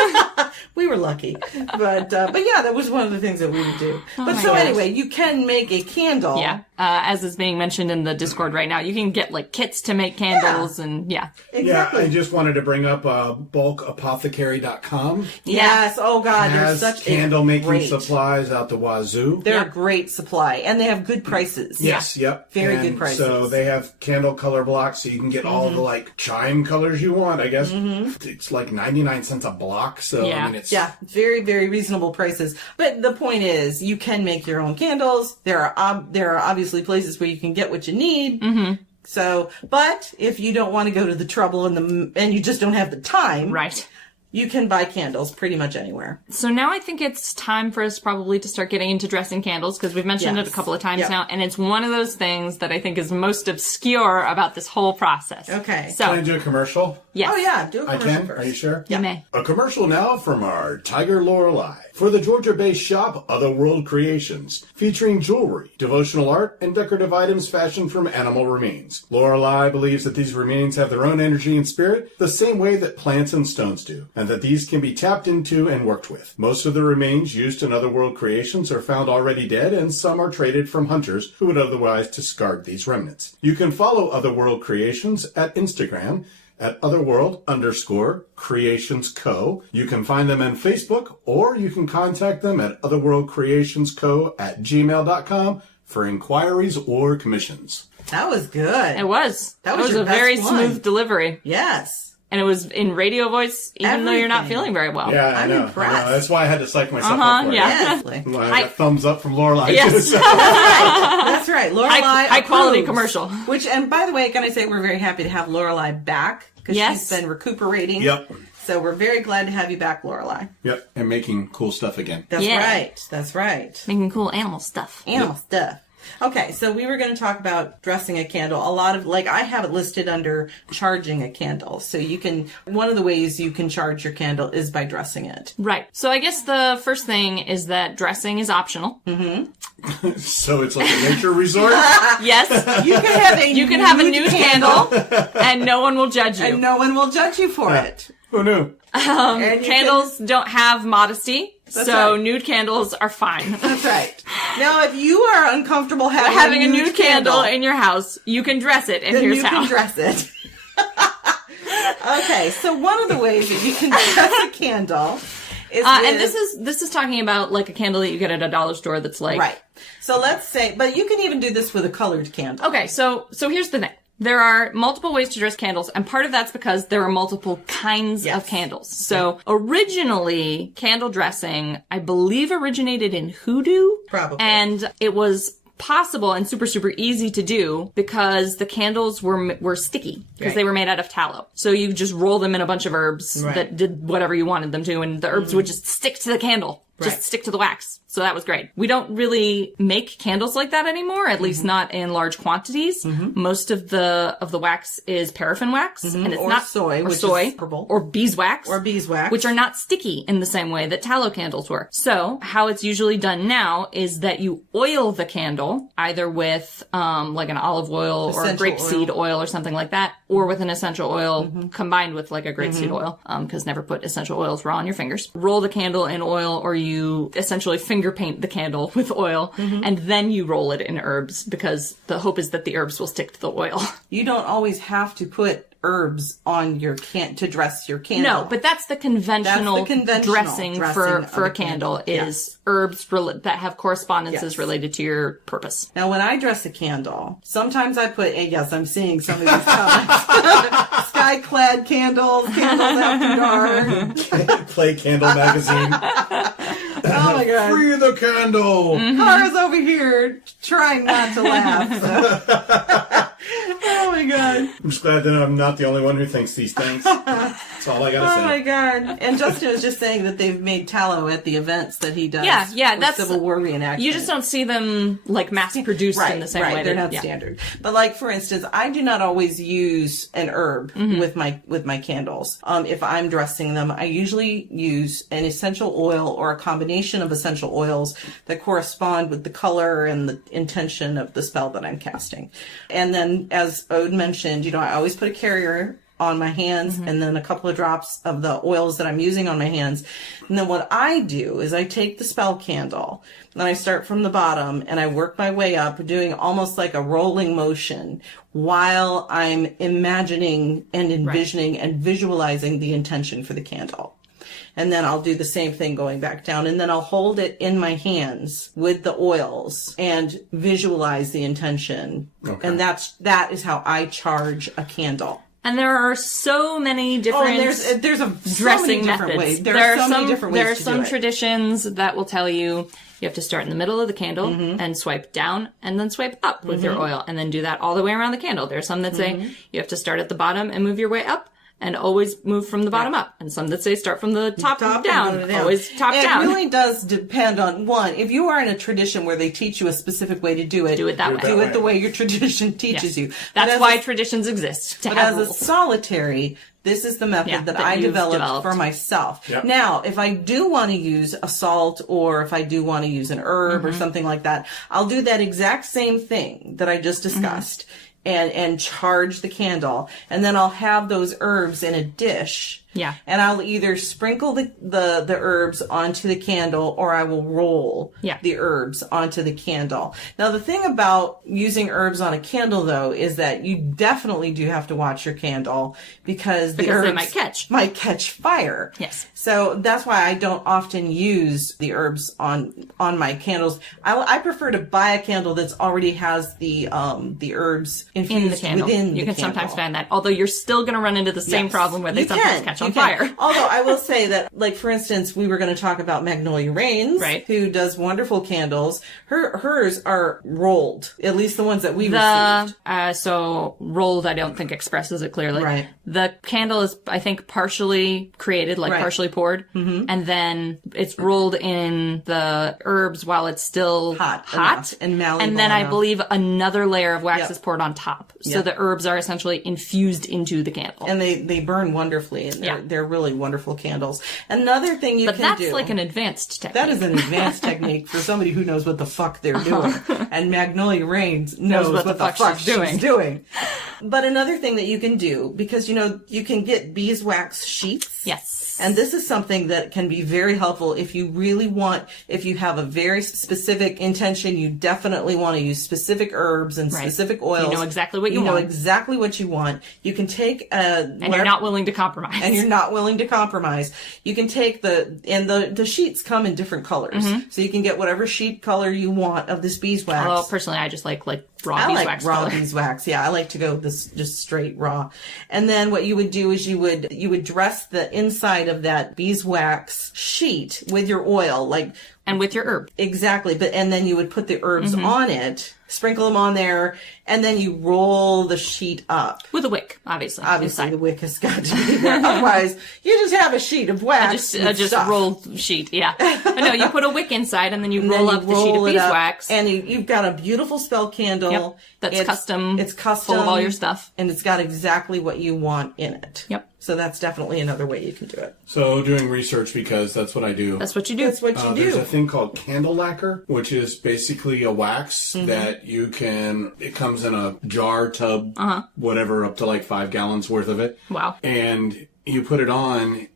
We were lucky. But yeah, that was one of the things that we would do. Anyway, you can make a candle. Yeah. As is being mentioned in the Discord right now, you can get kits to make candles and Exactly. Yeah, I just wanted to bring up bulkapothecary.com. Yes. Oh God, there's such candle making supplies out the wazoo. They're a great supply, and they have good prices. Yes. Yep. Very good prices. So they have candle color blocks, so you can get all the chime colors you want. I guess it's 99 cents a block. So I mean, it's very, very reasonable prices. But the point is, you can make your own candles. There are obviously places where you can get what you need. Mm-hmm. So, but if you don't want to go to the trouble and you just don't have the time, right, you can buy candles pretty much anywhere. So now I think it's time for us probably to start getting into dressing candles, because we've mentioned it a couple of times now, and it's one of those things that I think is most obscure about this whole process. Okay. So, can I do a commercial? Yes. Oh yeah, do a commercial I can? first. Are you sure? You may. A commercial now from our Tiger Lorelei. For the Georgia-based shop Otherworld Creations, featuring jewelry, devotional art, and decorative items fashioned from animal remains. Lorelei believes that these remains have their own energy and spirit, the same way that plants and stones do, and that these can be tapped into and worked with. Most of the remains used in Otherworld Creations are found already dead, and some are traded from hunters who would otherwise discard these remnants. You can follow Otherworld Creations at Instagram at otherworld_creationsco. You can find them on Facebook, or you can contact them at otherworldcreationsco@gmail.com for inquiries or commissions. That was good. It was. That was a very smooth delivery. Yes. And it was in radio voice, even though you're not feeling very well. Yeah, I'm impressed. I know. That's why I had to psych myself up for it. Yeah. Yes. Well, I got thumbs up from Lorelei. Yes. That's right. Lorelei High quality approves. commercial. Which, and by the way, can I say we're very happy to have Lorelei back, because she's been recuperating. Yep. So we're very glad to have you back, Lorelei. Yep. And making cool stuff again. That's right. That's right. Making cool animal stuff. Animal stuff. Okay, so we were going to talk about dressing a candle. A lot of, like, I have it listed under charging a candle. So you can, one of the ways you can charge your candle is by dressing it. Right. So I guess the first thing is that dressing is optional. Mm-hmm. So it's like a nature resort? Yes. You can have a nude candle and no one will judge you. And no one will judge you for it. Who knew? Candles don't have modesty. So right. Nude candles are fine. That's right. Now, if you are uncomfortable having a nude candle in your house, you can dress it, and here's how. You can dress it. Okay, so one of the ways that you can dress a candle is and this is talking about like a candle that you get at a dollar store that's like... Right. So let's say, but you can even do this with a colored candle. Okay, so here's the thing. There are multiple ways to dress candles, and part of that's because there are multiple kinds of candles. So originally, candle dressing, I believe, originated in hoodoo. Probably. And it was possible and super, super easy to do because the candles were sticky because they were made out of tallow. So you just roll them in a bunch of herbs that did whatever you wanted them to, and the herbs would just stick to the candle. Just stick to the wax. So that was great. We don't really make candles like that anymore, at least not in large quantities. Most of the wax is paraffin wax, and it's not soy, or which soy, is purple. or beeswax, which are not sticky in the same way that tallow candles were. So how it's usually done now is that you oil the candle either with like an olive oil or a grapeseed oil or something like that, or with an essential oil combined with like a grapeseed oil, because never put essential oils raw on your fingers. Roll the candle in oil, or you essentially finger paint the candle with oil, and then you roll it in herbs because the hope is that the herbs will stick to the oil. You don't always have to put herbs on your to dress your candle. No, but that's the conventional, dressing for a candle is herbs that have correspondences related to your purpose. Now, when I dress a candle, sometimes I put, yes, I'm seeing some of these comments. Sky-clad candles after dark. Play Candle Magazine. Oh my God. Free the candle! Cara's over here trying not to laugh. So. Oh my God. I'm just glad that I'm not the only one who thinks these things. That's all I gotta say. Oh my God. And Justin was just saying that they've made tallow at the events that he does. Yeah, that's Civil War reenactment. You just don't see them like mass produced in the same way. They're not standard. But like, for instance, I do not always use an herb with my candles. If I'm dressing them, I usually use an essential oil or a combination of essential oils that correspond with the color and the intention of the spell that I'm casting. And then, as Ode mentioned, I always put a carrier on my hands and then a couple of drops of the oils that I'm using on my hands. And then what I do is I take the spell candle and I start from the bottom and I work my way up, doing almost like a rolling motion while I'm imagining and envisioning and visualizing the intention for the candle. And then I'll do the same thing going back down. And then I'll hold it in my hands with the oils and visualize the intention. Okay. And that is how I charge a candle. And there are so many different there's dressing methods. Ways. There are so many different ways There are to some do it. Traditions that will tell you have to start in the middle of the candle and swipe down and then swipe up with your oil and then do that all the way around the candle. There are some that say you have to start at the bottom and move your way up. And always move from the bottom up. And some that say start from the top down. Always top down. It really does depend on, one, if you are in a tradition where they teach you a specific way to do it. Do it that way. Do it the way your tradition teaches you. That's why traditions exist. But as a solitary, this is the method that I developed for myself. Yep. Now, if I do want to use a salt or if I do want to use an herb or something like that, I'll do that exact same thing that I just discussed. And charge the candle, and then I'll have those herbs in a dish. Yeah. And I'll either sprinkle the herbs onto the candle, or I will roll the herbs onto the candle. Now, the thing about using herbs on a candle, though, is that you definitely do have to watch your candle because the herbs might catch fire. Yes. So that's why I don't often use the herbs on my candles. I prefer to buy a candle that's already has the herbs infused in the candle. within the candle. You can sometimes find that, although you're still going to run into the same problem where they sometimes catch on on fire. Although I will say that, like, for instance, we were going to talk about Magnolia Rains, right, who does wonderful candles. Hers are rolled, at least the ones that we received. So rolled, I don't think expresses it clearly. Right. The candle is, I think, partially created, like partially poured, and then it's rolled in the herbs while it's still hot and malleable. And then I believe another layer of wax is poured on top. So the herbs are essentially infused into the candle. And they burn wonderfully, and they're really wonderful candles. Another thing you can do... But that's like an advanced technique. That is an advanced technique for somebody who knows what the fuck they're doing. And Magnolia Rains knows what the fuck she's doing. But another thing that you can do, because, you know, you can get beeswax sheets. Yes. And this is something that can be very helpful if you really want, if you have a very specific intention, you definitely want to use specific herbs and specific oils. You know exactly what you want. You know exactly what you want. You can take and you're not willing to compromise. And you're not willing to compromise. You can take the sheets come in different colors. So you can get whatever sheet color you want of this beeswax. Well, personally, I just like raw I beeswax. like raw beeswax. Yeah, I like to go this just straight raw. And then what you would do is you would dress the inside of that beeswax sheet with your oil, and with your herb. Exactly. And then you would put the herbs on it, sprinkle them on there, and then you roll the sheet up. With a wick, obviously. Obviously, the wick has got to be there. Otherwise, you just have a sheet of wax. Just rolled sheet, yeah. But no, you put a wick inside, and then you roll up the sheet of beeswax. And you've got a beautiful spell candle. Yep. That's custom. It's custom. Full of all your stuff. And it's got exactly what you want in it. Yep. So that's definitely another way you can do it. So doing research, because that's what I do. That's what you do. That's what you do. There's a thing called candle lacquer, which is basically a wax that you can, it comes in a jar, tub, whatever, up to like 5 gallons worth of it. Wow. And you put it on,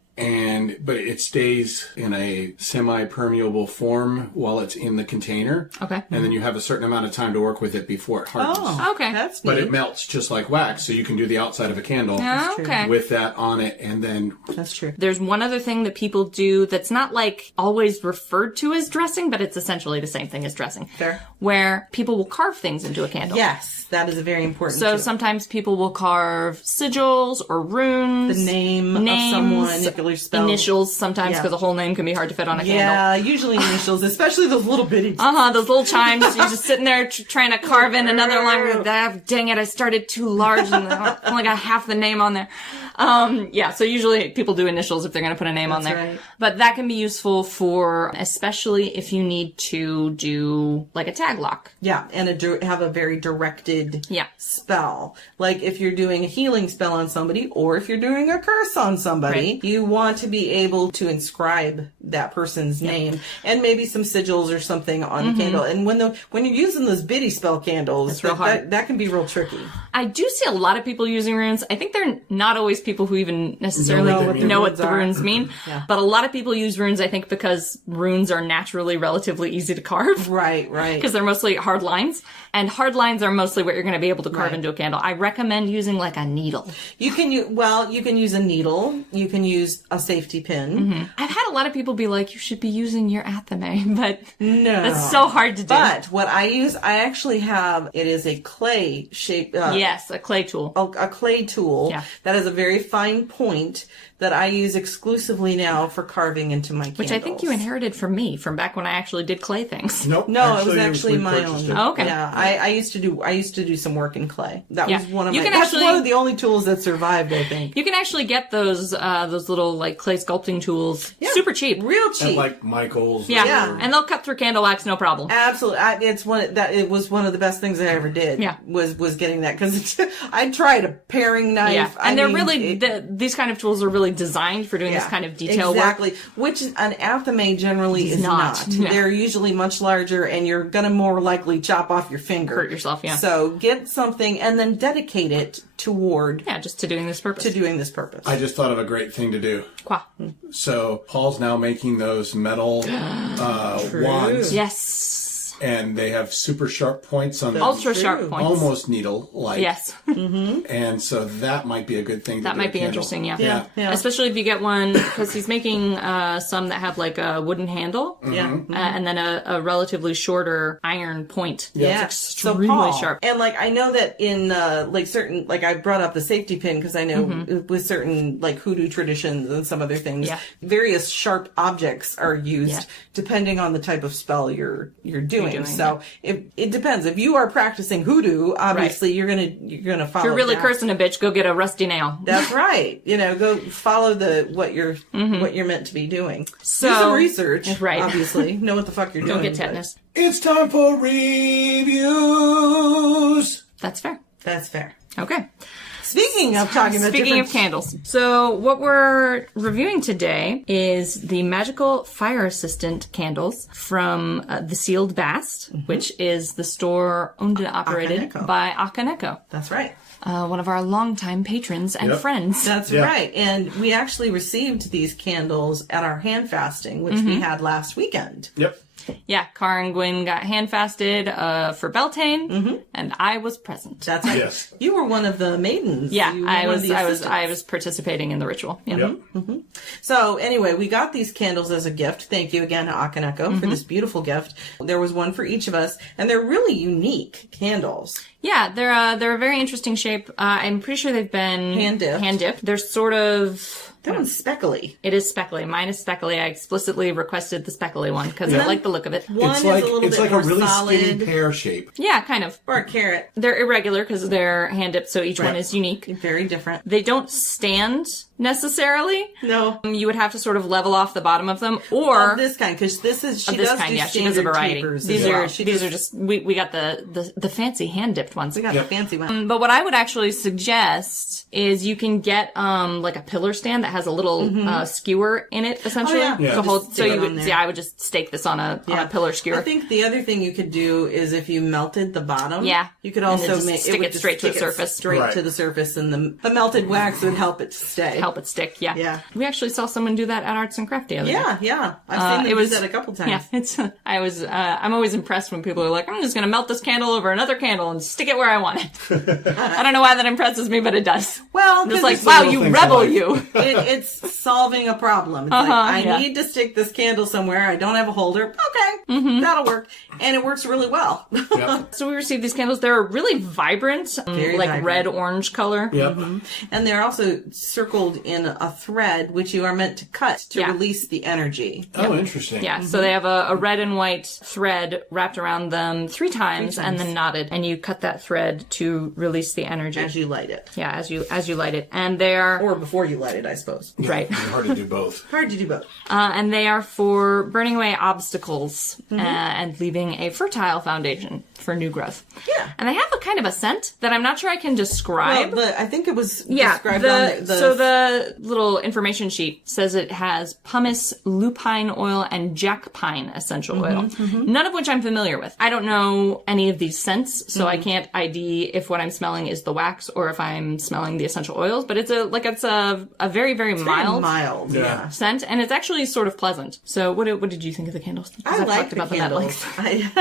but it stays in a semi-permeable form while it's in the container. Okay. And then you have a certain amount of time to work with it before it hardens. Oh, okay. That's neat. But it melts just like wax, so you can do the outside of a candle Okay. with that on it, and then... That's true. There's one other thing that people do that's not like always referred to as dressing, but it's essentially the same thing as dressing. Fair. Where people will carve things into a candle. Yes, that is a very important So too. sometimes people will carve sigils or runes. The name of someone, if you spell. Initials sometimes, because a whole name can be hard to fit on a candle. Yeah, usually initials, especially those little bitty. Those little chimes. You're just sitting there trying to carve in another line. Dang it, I started too large and I only got half the name on there. So usually people do initials if they're going to put a name on there. Right. But that can be useful for, especially if you need to do like a tag lock. Yeah, and have a very directed spell. Like if you're doing a healing spell on somebody, or if you're doing a curse on somebody, you want to be able to inscribe that person's name and maybe some sigils or something on the candle. And when you're using those bitty spell candles, that can be real tricky. I do see a lot of people using runes. I think they're not always people who even necessarily know what the runes mean. Yeah. But a lot of people use runes, I think, because runes are naturally relatively easy to carve. Right. Because they're mostly hard lines. And hard lines are mostly what you're going to be able to carve into a candle. I recommend using like a needle. You can use a needle. You can use a safety pin. I've had a lot of people be like, you should be using your athame, but no, that's so hard to do. But what I actually have, it is a clay shape. Yes, a clay tool. A clay tool that has a very fine point that I use exclusively now for carving into my candles. Which I think you inherited from me, from back when I actually did clay things. Nope. No, it was actually my own. Oh, okay. Yeah, I used to do some work in clay. That was one of you my. That's one of the only tools that survived, I think. You can actually get those little like clay sculpting tools, super cheap, real cheap, at like Michael's. Yeah, and they'll cut through candle wax, no problem. Absolutely, it was one of the best things I ever did. Yeah, was getting that, because I tried a paring knife. Yeah, and these kind of tools are really designed for doing this kind of detail work. Which an athame generally is not. Yeah. They're usually much larger, and you're gonna more likely chop off your finger, hurt yourself. Yeah. So get something and then dedicate it toward just to doing this purpose. I just thought of a great thing to do. Qua. So Paul's now making those metal wands. Yes. and they have super sharp points on them. Ultra sharp points. Almost needle-like. Yes. And so that might be a good thing to That do might a be candle. interesting, Yeah. Especially if you get one, because he's making some that have like a wooden handle. Yeah. And then a relatively shorter iron point. Yeah. It's So extremely Paul, sharp. And like I know that in like certain, like I brought up the safety pin because I know with certain like hoodoo traditions and some other things, various sharp objects are used depending on the type of spell you're doing. So it depends. If you are practicing hoodoo, obviously you're gonna follow. If you're really that. cursing a bitch, go get a rusty nail. That's right. Go follow what you're meant to be doing. So, do some research, right. Obviously, know what the fuck you're doing. Don't get tetanus. It's time for reviews. That's fair. That's fair. Okay. Speaking of talking about Speaking of candles. So what we're reviewing today is the Magical Fire Assistant candles from the Sealed Bast, which is the store owned and operated Akaneko. by Akaneko. That's right. One of our longtime patrons and friends. That's right. And we actually received these candles at our hand fasting, which we had last weekend. Yep. Yeah, Car and Gwyn got hand fasted for Beltane, and I was present. That's right. Yes. You were one of the maidens. Yeah, You were I one of was the I assistants. was participating in the ritual. Yeah. Yep. So anyway, we got these candles as a gift. Thank you again to Akaneko for this beautiful gift. There was one for each of us, and they're really unique candles. Yeah, they're a very interesting shape. I'm pretty sure they've been Hand dipped. They're sort of. That one's speckly. It is speckly. Mine is speckly. I explicitly requested the speckly one because I like the look of it. One It's is like a little it's bit like more a really solid. skinny pear shape. Yeah, kind of. Or a carrot. They're irregular because they're hand dipped, so each one is unique. Very different. They don't stand necessarily. No. You would have to sort of level off the bottom of them, or Of this kind, because this is, she of this does kind. do Yeah, she does a standard variety. tapers These as well. are She these does- are just we got the fancy hand dipped ones. We got the fancy one. But what I would actually suggest is you can get like a pillar stand that has a little skewer in it, essentially. Oh, yeah. To Yeah. hold. Just So stick you it on would, there. I would just stake this on a pillar skewer. I think the other thing you could do is if you melted the bottom. Yeah. You could And also then just make stick would it just straight to the stick it surface. Straight Right. to the surface, and the melted wax would help it to stay. Help it stick. Yeah. Yeah. We actually saw someone do that at Arts and Craft the other day. Yeah. I've seen them do that a couple times. Yeah, I'm always impressed when people are like, I'm just going to melt this candle over another candle and stick it where I want it. I don't know why that impresses me, but it does. Well, I'm just 'cause like, it's wow, little you things rebel, like- you. it's solving a problem. It's like, I need to stick this candle somewhere. I don't have a holder. Okay, that'll work. And it works really well. Yep. So we received these candles. They're really vibrant, Very like vibrant. red-orange color. Yep. And they're also circled in a thread, which you are meant to cut to Yeah. release the energy. Oh, interesting. Yeah, so they have a red and white thread wrapped around them three times and then knotted, and you cut that thread to release the energy. As you light it. Yeah, as you light it, and they are Or before you light it, I suppose. right. It's hard to do both. Hard to do both. And they are for burning away obstacles and leaving a fertile foundation for new growth. Yeah. And they have a kind of a scent that I'm not sure I can describe. Well, I think it was Yeah, described on the so the little information sheet says it has pumice, lupine oil, and jack pine essential oil. None of which I'm familiar with. I don't know any of these scents, so I can't ID if what I'm smelling is the wax or if I'm smelling the essential oils. But it's a very, very mild mild. Yeah. scent, and it's actually sort of pleasant. So what did you think of the candles? 'Cause I I've like talked the about them at candles. length.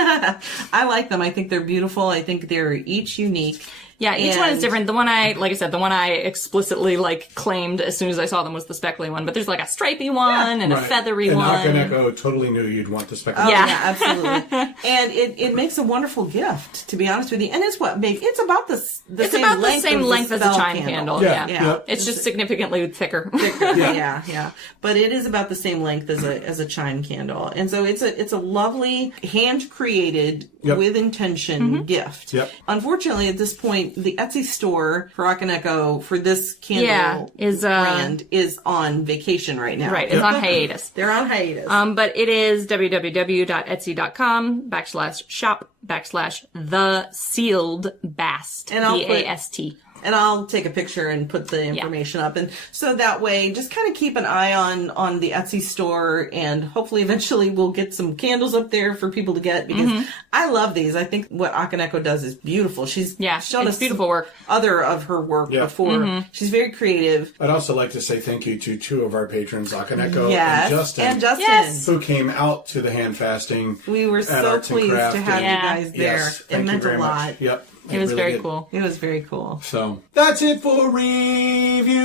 I like them. I think they're beautiful. I think they're each unique. Yeah, each one is And- different. The one the one I explicitly claimed as soon as I saw them was the speckly one. But there's like a stripy one and a Right. feathery and one. Akaneko totally knew you'd want the speckle. Oh, Yeah. yeah, absolutely. And it makes a wonderful gift, to be honest with you. And it's it's about the It's same about the length same of length as a spell chime candle. Yeah, Yeah. yeah. It's just significantly thicker. Yeah. But it is about the same length as a chime candle. And so it's a lovely hand created Yep. with intention gift. Yep. Unfortunately, at this point, the Etsy store for Akaneko for this candle is, brand is on vacation right now. Right, it's on hiatus. They're on hiatus. But it is www.etsy.com/shop/the sealed bast. And I'll put- BAST. And I'll take a picture and put the information up. And so that way, just kind of keep an eye on the Etsy store, and hopefully eventually we'll get some candles up there for people to get, because I love these. I think what Akaneko does is beautiful. She's shown us beautiful work. Other of her work before. She's very creative. I'd also like to say thank you to two of our patrons, Akaneko and Justin, who came out to the hand fasting. We were so pleased to have you guys there. Yes, it meant a lot. Much. Yep. It was very cool. It was very cool. So that's it for reviews.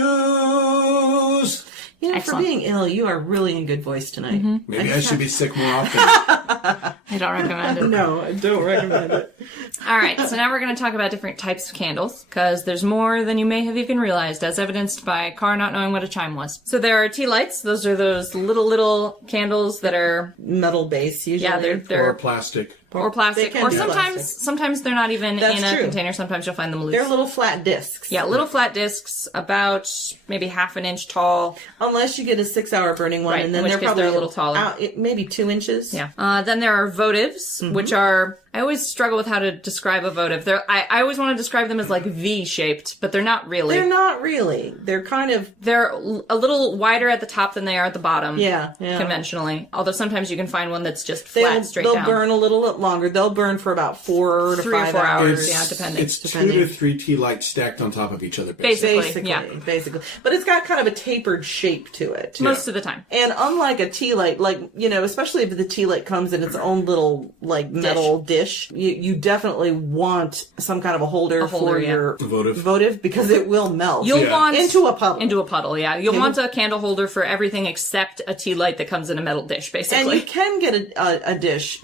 You know, Excellent. for being ill, you are really in good voice tonight. Maybe I should be sick more often. I don't recommend it. No, I don't recommend it. All right, so now we're going to talk about different types of candles, because there's more than you may have even realized, as evidenced by Car not knowing what a chime was. So there are tea lights. Those are those little candles that are metal base, usually. Yeah, they're Or plastic. or plastic, or sometimes sometimes they're not even That's in a true. container. Sometimes you'll find them loose. They're little flat discs. Yeah, little flat discs, about maybe half an inch tall. Unless you get a 6-hour burning one, Right, and then in which they're case probably they're a little taller. Maybe 2 inches. Yeah. Then there are votives, which are, I always struggle with how to describe a votive. I always want to describe them as like V-shaped, but they're not really. They're not really. They're kind of... They're a little wider at the top than they are at the bottom. Yeah. Conventionally. Although sometimes you can find one that's just flat, straight they'll down. burn a little longer. They'll burn for about 4 to 3 or 5 4 hours. hours. Yeah, depending. It's 2 to 3 tea lights stacked on top of each other, Basically. Basically. But it's got kind of a tapered shape to it. Most of the time. And unlike a tea light, like, you know, especially if the tea light comes in its own little, like, metal dish, you definitely want some kind of a holder for your votive, because it will melt. You'll want... Into a puddle. Into a puddle, yeah. You'll want a candle holder for everything except a tea light that comes in a metal dish, basically. And you can get a dish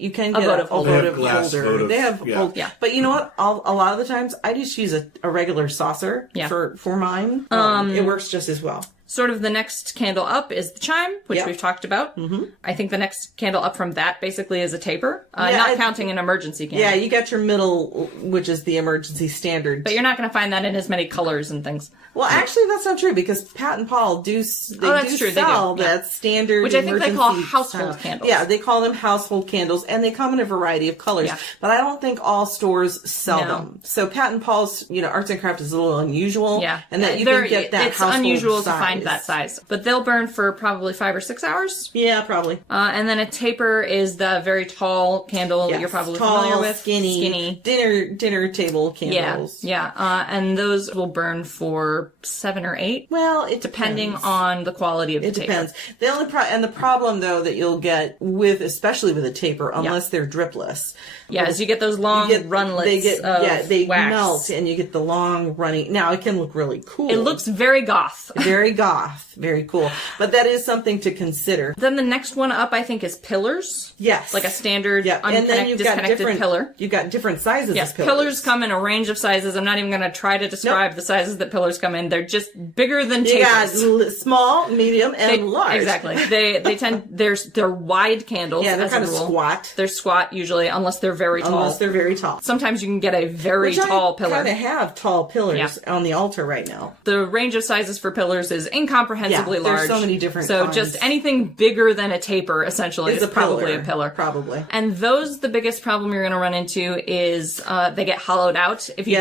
you can get votive a holder. votive They have glass holder. votive. They have, Yeah. But you know what? A lot of the times, I just use a regular saucer for mine. It works just as well. Sort of the next candle up is the chime, which we've talked about. I think the next candle up from that basically is a taper, not counting an emergency candle. Yeah, you got your middle, which is the emergency standard. But you're not going to find that in as many colors and things. Well, actually, that's not true, because Pat and Paul do that's true. sell They do. that standard, which I think they call emergency household style. candles. Yeah, they call them household candles, and they come in a variety of colors. Yeah. But I don't think all stores sell them. So Pat and Paul's, Arts and Craft is a little unusual. Yeah, and that you can get that it's household unusual size. to find that size, but they'll burn for probably 5 or 6 hours. Yeah, probably. And then a taper is the very tall candle that you're probably familiar with. Skinny dinner table candles. Yeah. And those will burn for 7 or 8. Well, it depending depends. on the quality of the taper. It depends. The only the problem though that you'll get especially with a taper, unless they're dripless. Yeah, as you get those long runlets they wax. melt, and you get the long running. Now it can look really cool. It looks very goth. Very goth, very cool. But that is something to consider. Then the next one up, I think, is pillars. Yes, like a standard and then you've got disconnected pillar. You've got different sizes. Yes, of pillars. Pillars come in a range of sizes. I'm not even going to try to describe the sizes that pillars come in. They're just bigger than tapers. You got small, medium, and large. Exactly. They tend they're wide candles. Yeah, they're as kind a of rule. squat. They're squat usually, unless they're very tall. Unless they're very tall. Sometimes you can get a very tall pillar. I kind of have tall pillars on the altar right now. The range of sizes for pillars is incomprehensibly large. There's so many different So kinds. just anything bigger than a taper, essentially, is probably a pillar. Probably. And those, the biggest problem you're going to run into is they get hollowed out if you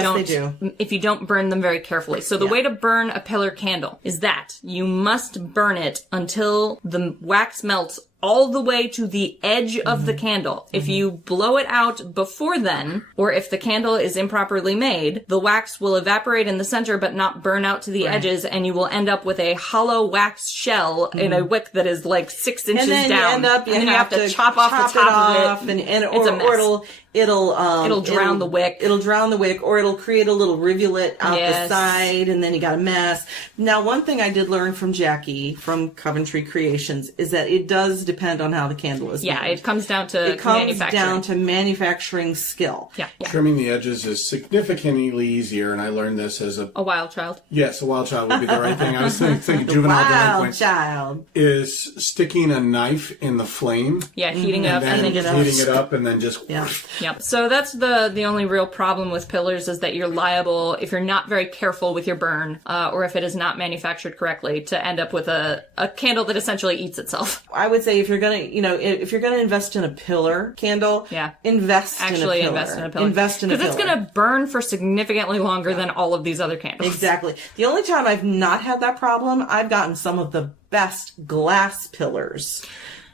if you don't burn them very carefully. So the way to burn a pillar candle is that you must burn it until the wax melts all the way to the edge of the candle. If you blow it out before then, or if the candle is improperly made, the wax will evaporate in the center but not burn out to the edges, and you will end up with a hollow wax shell in a wick that is like 6 inches and then down. You have to chop off the top of it. It's a mess. It'll drown the wick. It'll drown the wick, or it'll create a little rivulet out the side, and then you got a mess. Now, one thing I did learn from Jackie from Coventry Creations is that it does depend on how the candle is made. It comes down to manufacturing skill. Yeah. Trimming the edges is significantly easier, and I learned this as a wild child. Yes, a wild child would be the right thing. I was thinking juvenile wild delinquent. child Is sticking a knife in the flame. Yeah, heating it up and then heating it up and then just. Yep. So that's the only real problem with pillars, is that you're liable, if you're not very careful with your burn, or if it is not manufactured correctly, to end up with a candle that essentially eats itself. I would say say if you're gonna, if you're gonna invest in a pillar candle, invest in a pillar. Invest in a pillar. Because it's gonna burn for significantly longer than all of these other candles. Exactly. The only time I've not had that problem, I've gotten some of the best glass pillars.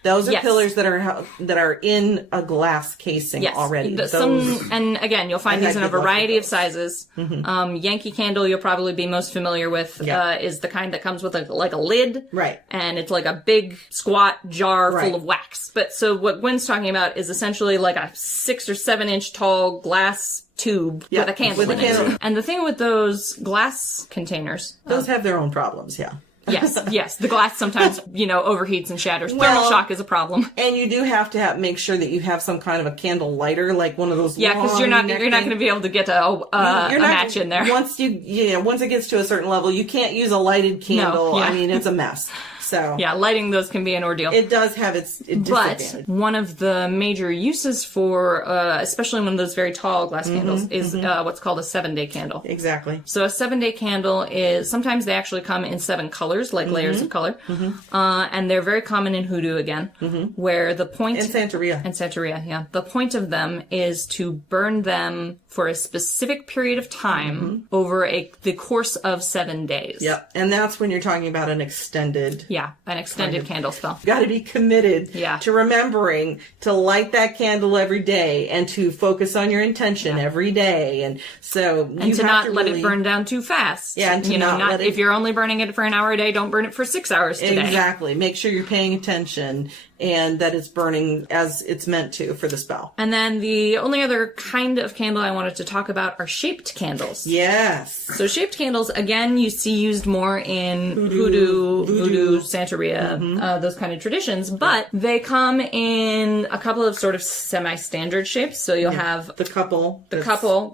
Those are pillars that are in a glass casing already. And again, you'll find these in a variety of sizes. Mm-hmm. Yankee Candle, you'll probably be most familiar with, is the kind that comes with a lid. Right. And it's like a big squat jar full of wax. But so what Gwyn's talking about is essentially like a 6 or 7 inch tall glass tube with a candle in it. And the thing with those glass containers, those have their own problems, Yes. The glass sometimes, overheats and shatters. Thermal shock is a problem. And you do have to make sure that you have some kind of a candle lighter, like one of those. Yeah, because you're not going to be able to get a match in there. Once it gets to a certain level, you can't use a lighted candle. No, I mean, it's a mess. So lighting those can be an ordeal. It does have its disadvantage. But one of the major uses for, especially one of those very tall glass candles, is what's called a 7-day candle. Exactly. So a 7-day candle is, sometimes they actually come in 7 colors, like layers of color. And they're very common in hoodoo again, where the point... And Santeria. The point of them is to burn them for a specific period of time over the course of 7 days. Yep. And that's when you're talking about an extended... Yeah, an extended candle spell. You got to be committed to remembering to light that candle every day and to focus on your intention every day. And so and to not let it burn down too fast. Yeah, and to not let it... If you're only burning it for an hour a day, don't burn it for 6 hours today. Exactly. Make sure you're paying attention and that it's burning as it's meant to for the spell. And then the only other kind of candle I wanted to talk about are shaped candles. Yes. So shaped candles, again, you see used more in voodoo, Santeria, those kind of traditions, but they come in a couple of sort of semi-standard shapes. So you'll have the couple,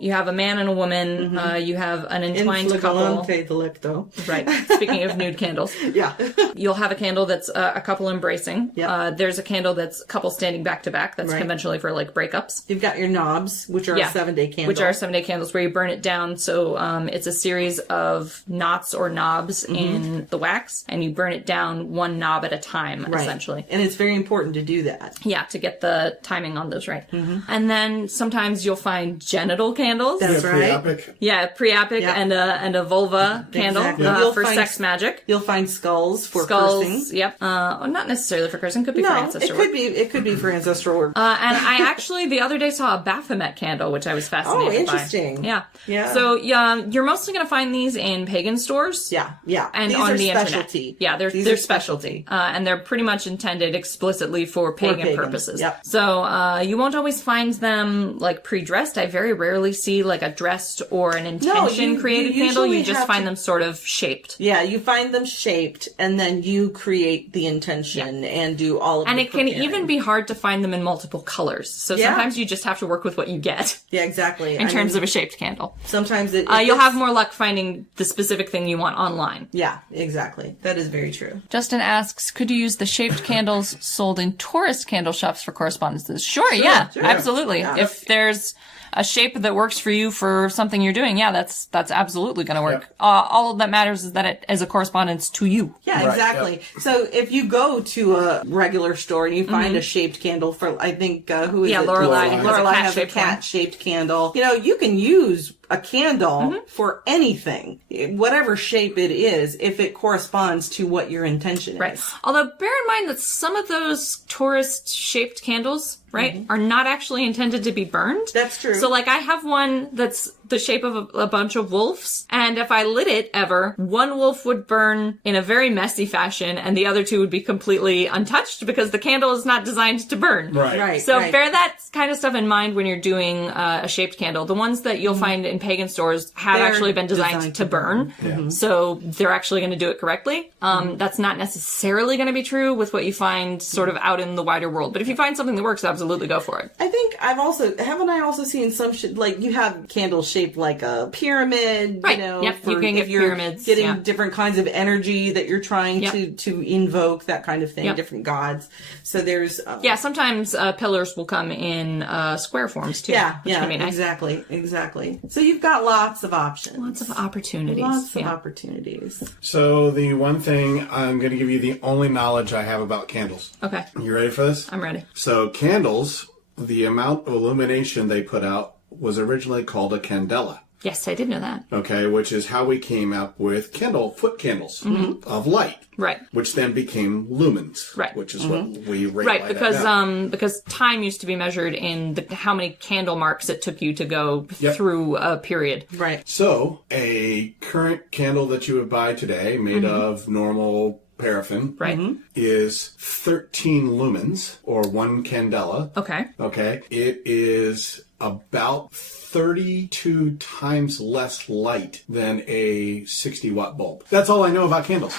you have a man and a woman, you have an entwined couple. Delicto. Right. Speaking of nude candles. Yeah. You'll have a candle that's a couple embracing. Yeah. There's a candle that's a couple standing back to back. That's conventionally for like breakups. You've got your knobs, which are a 7-day candle. Which are 7-day candles where you burn it down. So it's a series of knots or knobs in the wax, and you burn it down one knob at a time, essentially. And it's very important to do that. Yeah, to get the timing on those right. And then sometimes you'll find genital candles. That's right. Pre-apic. Yeah, pre-apic and a vulva candle for sex magic. You'll find skulls for cursing. Yep. Not necessarily for cursing. Could be for ancestral work. It could be for ancestral work. And I actually the other day saw a Baphomet candle, which I was fascinated by. Oh, interesting. Yeah. Yeah. So you're mostly going to find these in pagan stores. Yeah. And these on are the specialty. internet. Yeah, they're specialty. And they're pretty much intended explicitly for pagan purposes. Yep. So you won't always find them like pre-dressed. I very rarely see like a dressed or an intention created candle. You just find them sort of shaped. Yeah, you find them shaped, and then you create the intention and do all of and the it can even be hard to find them in multiple colors. So sometimes you just have to work with what you get. Yeah, exactly. In terms of a shaped candle. Sometimes you'll have more luck finding the specific thing you want online. Yeah, exactly. That is very true. Justin asks, could you use the shaped candles sold in tourist candle shops for correspondences? Sure. Absolutely. Yeah. If there's a shape that works for you for something you're doing, that's absolutely going to work. Yep. All that matters is that it is a correspondence to you. Yeah, exactly. Yep. So if you go to a regular store and you find a shaped candle for, I think, who is it? Lorelei has a cat-shaped candle. You can use a candle for anything, whatever shape it is, if it corresponds to what your intention is. Right. Although bear in mind that some of those tourist-shaped candles, are not actually intended to be burned. That's true. So, like, I have one that's the shape of a bunch of wolves, and if I lit it ever, one wolf would burn in a very messy fashion, and the other two would be completely untouched because the candle is not designed to burn. Right. So bear that kind of stuff in mind when you're doing a shaped candle. The ones that you'll find in pagan stores have actually been designed to burn. Yeah. So they're actually going to do it correctly. That's not necessarily going to be true with what you find sort of out in the wider world. But if you find something that works, absolutely go for it. I think haven't I also seen some like you have candles shaped shaped like a pyramid, Right. you know. Yep. You can get pyramids. Getting different kinds of energy that you're trying to invoke, that kind of thing, different gods. So there's... sometimes pillars will come in square forms, too. Yeah, which can be nice. exactly. So you've got lots of options. Lots of opportunities. Lots of opportunities. So the one thing, I'm going to give you the only knowledge I have about candles. Okay. You ready for this? I'm ready. So candles, the amount of illumination they put out was originally called a candela. Yes, I did know that. Okay, which is how we came up with foot candles of light. Right. Which then became lumens. Right. Which is what we rate Right, light because at now. because time used to be measured in how many candle marks it took you to go through a period. Right. So a current candle that you would buy today, made of normal paraffin, is 13 lumens, or 1 candela. Okay. Okay. It is about 32 times less light than a 60-watt bulb. That's all I know about candles.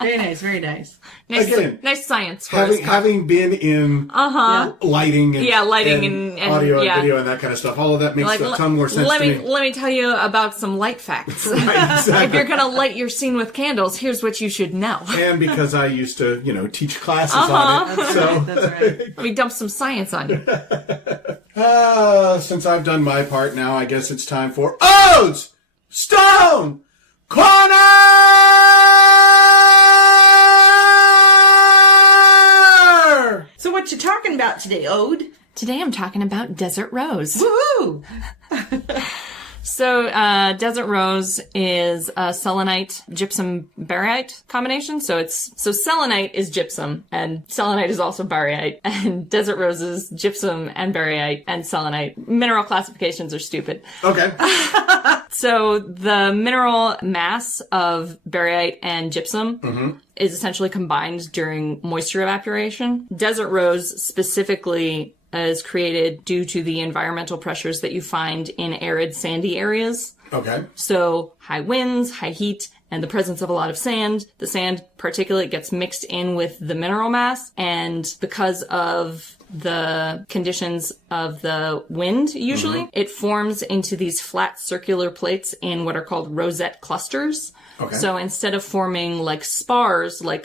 Very nice, very nice. Nice science for us. Having been in lighting and, and audio and video and that kind of stuff, all of that makes a ton more sense to me. Let me tell you about some light facts. Right, exactly. If you're going to light your scene with candles, here's what you should know. And because I used to, teach classes on it. That's right. Let me dump some science on you. Since I've done my part now, I guess it's time for Odes Stone Corner! So what you talking about today, Ode? Today I'm talking about Desert Rose. Woohoo! So, Desert Rose is a selenite gypsum baryite combination. So selenite is gypsum, and selenite is also baryite, and Desert Rose is gypsum and baryite and selenite. Mineral classifications are stupid. Okay. So the mineral mass of baryite and gypsum is essentially combined during moisture evaporation. Desert Rose specifically is created due to the environmental pressures that you find in arid, sandy areas. Okay. So high winds, high heat, and the presence of a lot of sand. The sand particulate gets mixed in with the mineral mass, and because of the conditions of the wind, usually, it forms into these flat circular plates in what are called rosette clusters. Okay. So instead of forming like spars, like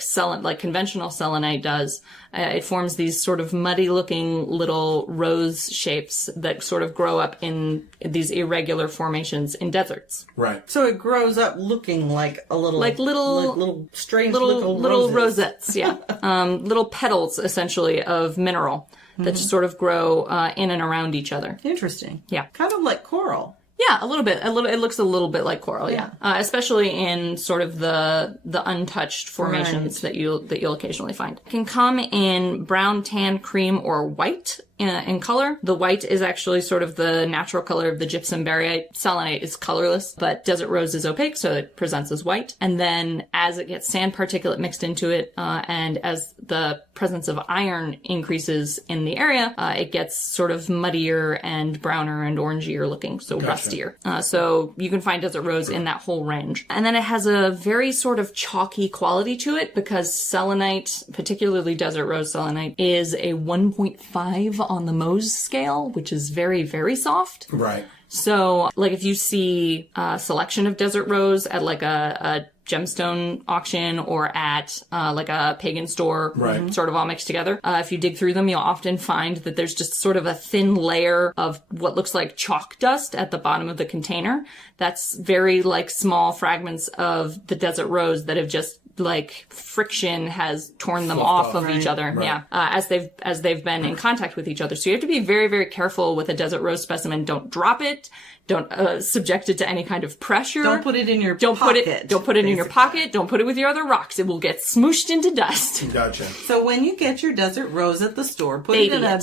conventional selenite does, it forms these sort of muddy-looking little rose shapes that sort of grow up in these irregular formations in deserts. Right. So it grows up looking like a little... Like little strange little roses. rosettes, yeah. Little petals, essentially, of mineral that just sort of grow in and around each other. Interesting. Yeah. Kind of like coral. Yeah, a little bit. It looks a little bit like coral, yeah. Especially in sort of the untouched formations that you'll occasionally find. It can come in brown, tan, cream, or white in color. The white is actually sort of the natural color of the gypsum baryite. Selenite is colorless, but Desert Rose is opaque, so it presents as white. And then as it gets sand particulate mixed into it, and as the presence of iron increases in the area, it gets sort of muddier and browner and orangier looking, so rustier. So you can find Desert Rose in that whole range. And then it has a very sort of chalky quality to it because selenite, particularly Desert Rose selenite, is a 1.5 on the Mohs scale, which is very, very soft. Right. So, like, if you see a selection of Desert Rose at, like, a gemstone auction or at, like, a pagan store, sort of all mixed together, if you dig through them, you'll often find that there's just sort of a thin layer of what looks like chalk dust at the bottom of the container. That's very, like, small fragments of the Desert Rose that have just, like, friction has torn them off of each other. Right. Yeah. As they've been in contact with each other. So you have to be very, very careful with a Desert Rose specimen. Don't drop it. Don't subject it to any kind of pressure. Don't put it in your pocket. Don't put it in your pocket. Don't put it with your other rocks. It will get smooshed into dust. Gotcha. So when you get your Desert Rose at the store, put it in a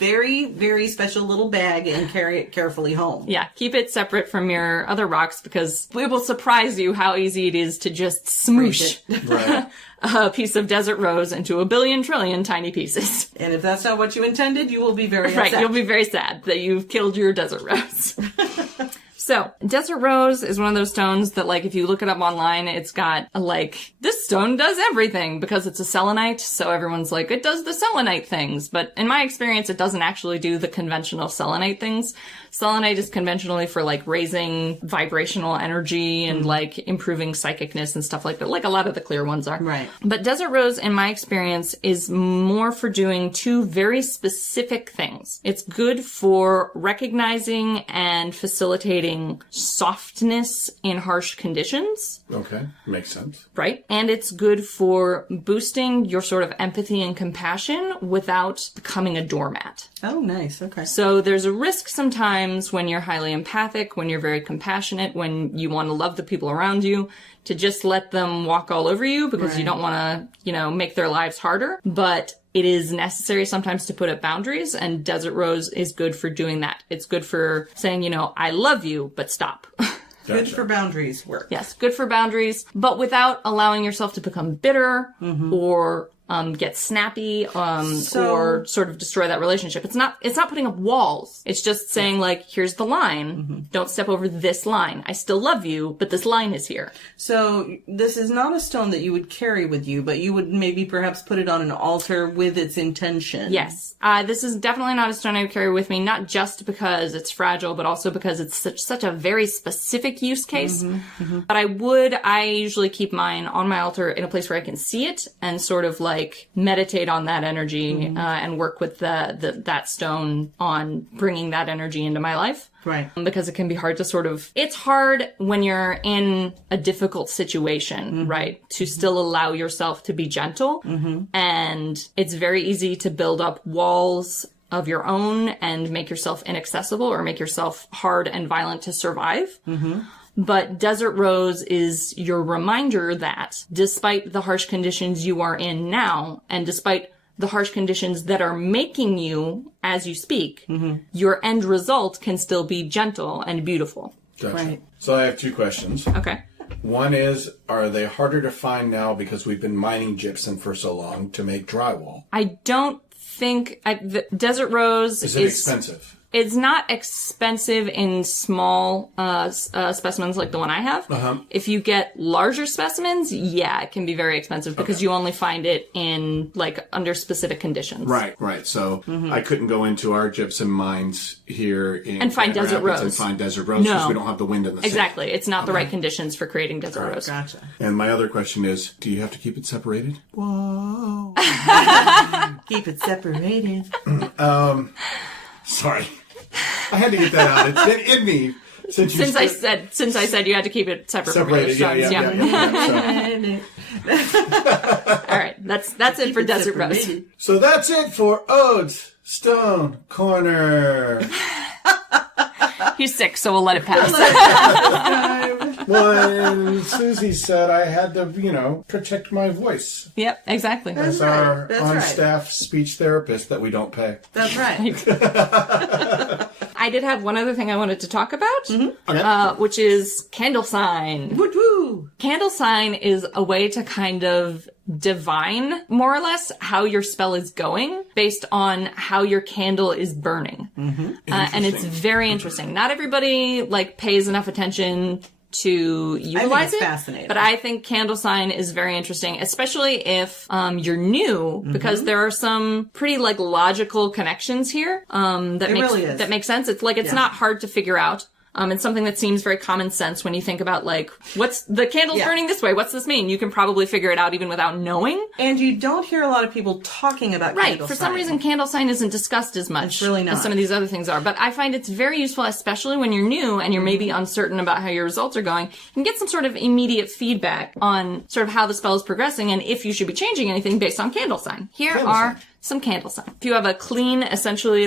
very, very special little bag and carry it carefully home. Yeah, keep it separate from your other rocks because it will surprise you how easy it is to just smoosh Right. a piece of Desert Rose into a billion trillion tiny pieces. And if that's not what you intended, you will be very Right, upset. you'll be very sad that you've killed your Desert Rose. So, Desert Rose is one of those stones that, like, if you look it up online, it's got, like, this stone does everything because it's a selenite, so everyone's like, it does the selenite things. But in my experience, it doesn't actually do the conventional selenite things. Selenite is conventionally for, like, raising vibrational energy and, like, improving psychicness and stuff like that, like a lot of the clear ones are. Right. But Desert Rose, in my experience, is more for doing two very specific things. It's good for recognizing and facilitating softness in harsh conditions. Okay, makes sense. Right? And it's good for boosting your sort of empathy and compassion without becoming a doormat. Oh, nice. Okay. So there's a risk sometimes when you're highly empathic, when you're very compassionate, when you want to love the people around you, to just let them walk all over you because you don't want to, you know, make their lives harder. But it is necessary sometimes to put up boundaries, and Desert Rose is good for doing that. It's good for saying, you know, I love you, but stop. Good for boundaries work. Yes, good for boundaries, but without allowing yourself to become bitter or get snappy or sort of destroy that relationship. It's not putting up walls. It's just saying, like, here's the line. Don't step over this line. I still love you, but this line is here. So this is not a stone that you would carry with you, but you would maybe perhaps put it on an altar with its intention. Yes. This is definitely not a stone I would carry with me, not just because it's fragile, but also because it's such a very specific use case. But I usually keep mine on my altar in a place where I can see it and sort of like meditate on that energy and work with that stone on bringing that energy into my life. Right. Because it can be hard to it's hard when you're in a difficult situation, right? To still allow yourself to be gentle. And it's very easy to build up walls of your own and make yourself inaccessible or make yourself hard and violent to survive. But Desert Rose is your reminder that despite the harsh conditions you are in now, and despite the harsh conditions that are making you, as you speak, your end result can still be gentle and beautiful. Gotcha. Right. So I have two questions. Okay. One is, are they harder to find now because we've been mining gypsum for so long to make drywall? I don't think... the Desert Rose is expensive? It's not expensive in small specimens like the one I have. If you get larger specimens, yeah, it can be very expensive because you only find it in, like, under specific conditions. Right. So I couldn't go into our gypsum mines here in and find Desert Rose. And find Desert Rose because we don't have the wind in the Exactly. It's not the right conditions for creating Desert Rose. Gotcha. And my other question is, do you have to keep it separated? Whoa. Keep it separated. Sorry. I had to get that out. It's been in me since I said you had to keep it separated. Yeah. All right, that's it for Desert Rose. So that's it for Ode's Stone Corner. He's sick, so we'll let it pass. Well, Susie said I had to, protect my voice. Yep, exactly. As our on-staff speech therapist that we don't pay. That's right. I did have one other thing I wanted to talk about, which is candlesign. Woo-woo! Candlesign is a way to kind of divine, more or less, how your spell is going based on how your candle is burning. And it's very interesting. Not everybody, pays enough attention to utilize it. Fascinating. But I think candlesign is very interesting, especially if you're new, because there are some pretty logical connections here that make sense. It's it's not hard to figure out. It's something that seems very common sense when you think about, what's the candle's burning this way? What's this mean? You can probably figure it out even without knowing. And you don't hear a lot of people talking about candle sign. For some reason, candle sign isn't discussed as much. It's really not. As some of these other things are. But I find it's very useful, especially when you're new and you're maybe uncertain about how your results are going. You can get some sort of immediate feedback on sort of how the spell is progressing and if you should be changing anything based on candle sign. Here are some candle sign. If you have a clean, essentially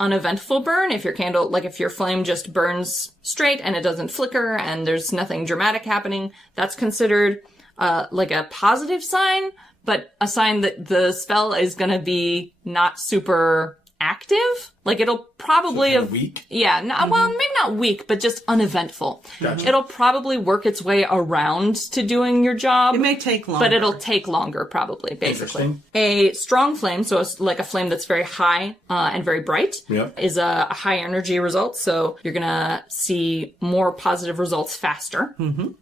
uneventful burn, if your candle, if your flame just burns straight and it doesn't flicker and there's nothing dramatic happening, that's considered a positive sign, but a sign that the spell is going to be not super active. Like, it'll probably So weak? Yeah. Well, maybe not weak, but just uneventful. Gotcha. It'll probably work its way around to doing your job. It may take longer. But it'll take longer, probably, basically. Interesting. A strong flame, so it's like a flame that's very high and very bright, Yep. is a high energy result. So you're going to see more positive results faster.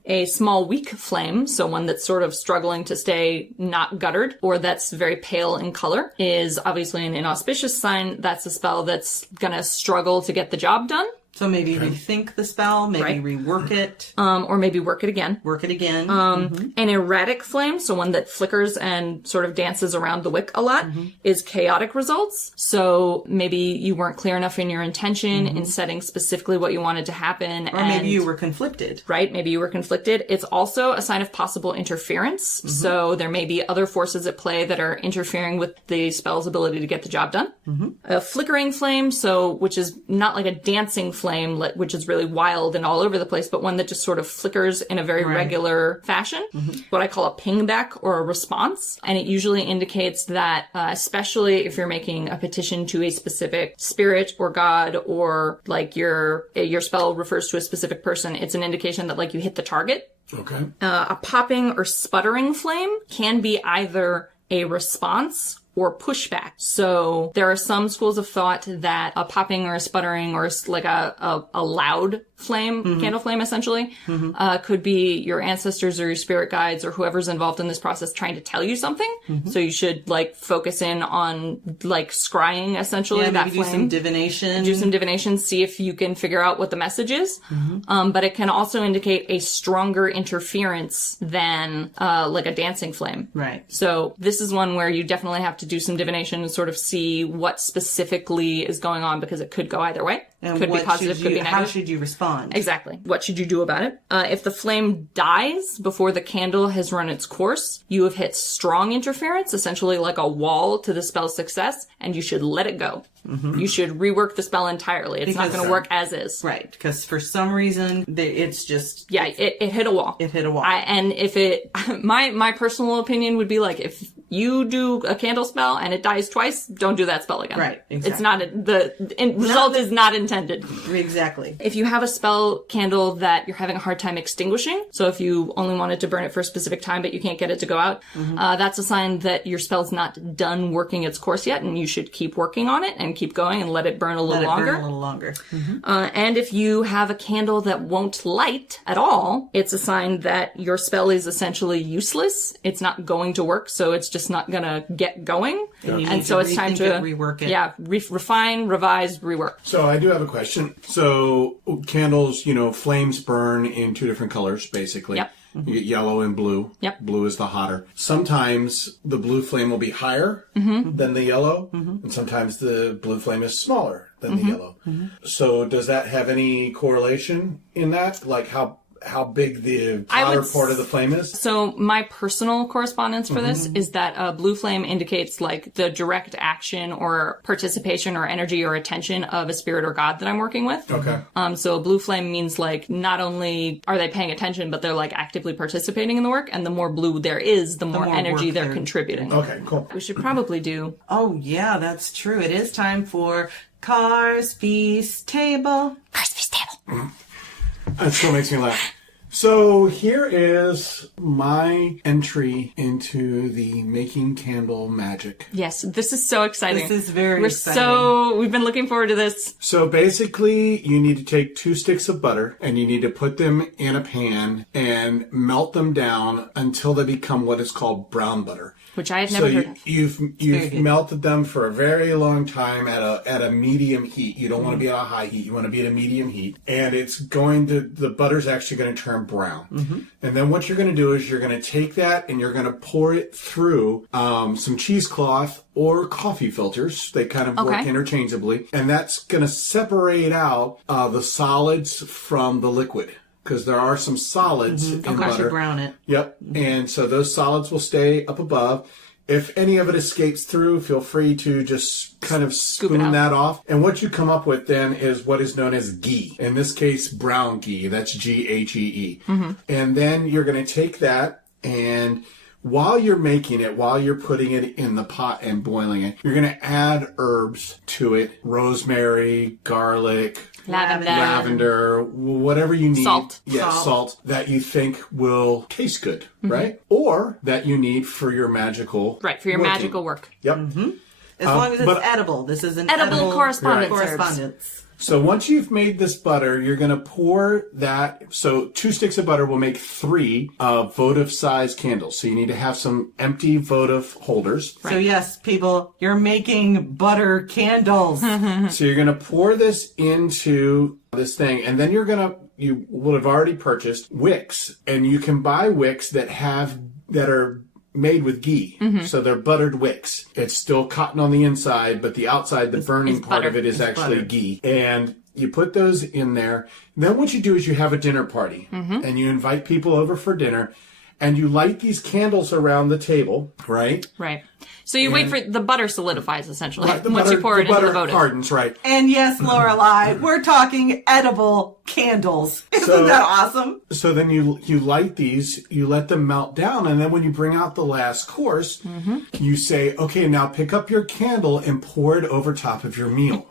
A small, weak flame, so one that's sort of struggling to stay not guttered, or that's very pale in color, is obviously an inauspicious sign. That's a spell that's going to struggle to get the job done. So maybe rethink the spell, maybe Right. rework it, Or maybe work it again. work it again. An erratic flame, so one that flickers and sort of dances around the wick a lot, is chaotic results. So maybe you weren't clear enough in your intention in setting specifically what you wanted to happen. Or maybe you were conflicted. Right, maybe you were conflicted. It's also a sign of possible interference. So there may be other forces at play that are interfering with the spell's ability to get the job done. A flickering flame, so which is not like a dancing flame, which is really wild and all over the place, but one that just sort of flickers in a very regular fashion. What I call a pingback or a response. And it usually indicates that, especially if you're making a petition to a specific spirit or god, or like your spell refers to a specific person, it's an indication that like you hit the target. Okay. A popping or sputtering flame can be either a response or pushback. So there are some schools of thought that a popping or a sputtering or like a loud flame, candle flame essentially, could be your ancestors or your spirit guides or whoever's involved in this process trying to tell you something. So you should like focus in on like scrying essentially that maybe flame. do some divination. Do some divination, see if you can figure out what the message is. But it can also indicate a stronger interference than like a dancing flame. Right. So this is one where you definitely have to do some divination and sort of see what specifically is going on, because it could go either way. And could be positive, could be negative. How should you respond? Exactly. What should you do about it? If the flame dies before the candle has run its course, you have hit strong interference, essentially like a wall to the spell's success, and you should let it go. You should rework the spell entirely. It's not going to work as is. Right. Because for some reason, it's just... Yeah, it hit a wall. It hit a wall. And if it... My personal opinion would be like, if you do a candle spell and it dies twice, don't do that spell again. Right, exactly. It's not... The result is not intended. Exactly. If you have a spell candle that you're having a hard time extinguishing, so if you only wanted to burn it for a specific time but you can't get it to go out, that's a sign that your spell's not done working its course yet, and you should keep working on it and keep going and let it burn a little longer. And if you have a candle that won't light at all, it's a sign that your spell is essentially useless. It's not going to work, so it's just not going to get going. And so it's time to rework it. Yeah, refine, revise, rework. So I do have a question. So candles, flames burn in two different colors, basically. Yep. You get yellow and blue. Yep. Blue is the hotter. Sometimes the blue flame will be higher than the yellow, and sometimes the blue flame is smaller than the yellow. So does that have any correlation in that? Like how big the hotter part of the flame is? So my personal correspondence for this is that a blue flame indicates like the direct action or participation or energy or attention of a spirit or god that I'm working with. Okay. So a blue flame means like not only are they paying attention, but they're like actively participating in the work. And the more blue there is, the more energy work they're contributing. Okay, cool. We should probably do... Oh, yeah, that's true. It is time for Cars, Feast, Table. Cars, Feast, Table. That still makes me laugh. So here is my entry into the making candle magic. Yes, this is so exciting. This is very exciting. We've been looking forward to this. So basically, you need to take 2 sticks of butter and you need to put them in a pan and melt them down until they become what is called brown butter. Which I had never heard of. You've melted them for a very long time at a medium heat. You don't want to be at a high heat. You want to be at a medium heat. And the butter's actually going to turn brown. And then what you're going to do is you're going to take that and you're going to pour it through some cheesecloth or coffee filters. They kind of work interchangeably. And that's going to separate out the solids from the liquid. Because there are some solids in butter. You brown it. Yep. And so those solids will stay up above. If any of it escapes through, feel free to just kind of spoon that off. And what you come up with then is what is known as ghee. In this case, brown ghee. That's Ghee. And then you're going to take that and while you're making it, while you're putting it in the pot and boiling it, you're going to add herbs to it. Rosemary, garlic, lavender, whatever you need. Salt. Yes, salt that you think will taste good, right? Or that you need for your magical Right, for your magical work. Yep. As long as it's edible. This is an Edible correspondence. correspondence. So once you've made this butter, you're going to pour that. So 2 sticks of butter will make 3 votive size candles. So you need to have some empty votive holders. Right. So yes, people, you're making butter candles. So you're going to pour this into this thing, and then you will have already purchased wicks, and you can buy wicks that are made with ghee. So they're buttered wicks. It's still cotton on the inside, but the outside, the burning part of it is actually ghee. And you put those in there. Then what you do is you have a dinner party and you invite people over for dinner and you light these candles around the table, right? Right. So you wait for the butter solidifies essentially Right, once you pour it into the votive. Hardens, right? And yes, Lorelei, we're talking edible candles. Isn't that awesome? So then you light these, you let them melt down, and then when you bring out the last course, you say, okay, now pick up your candle and pour it over top of your meal.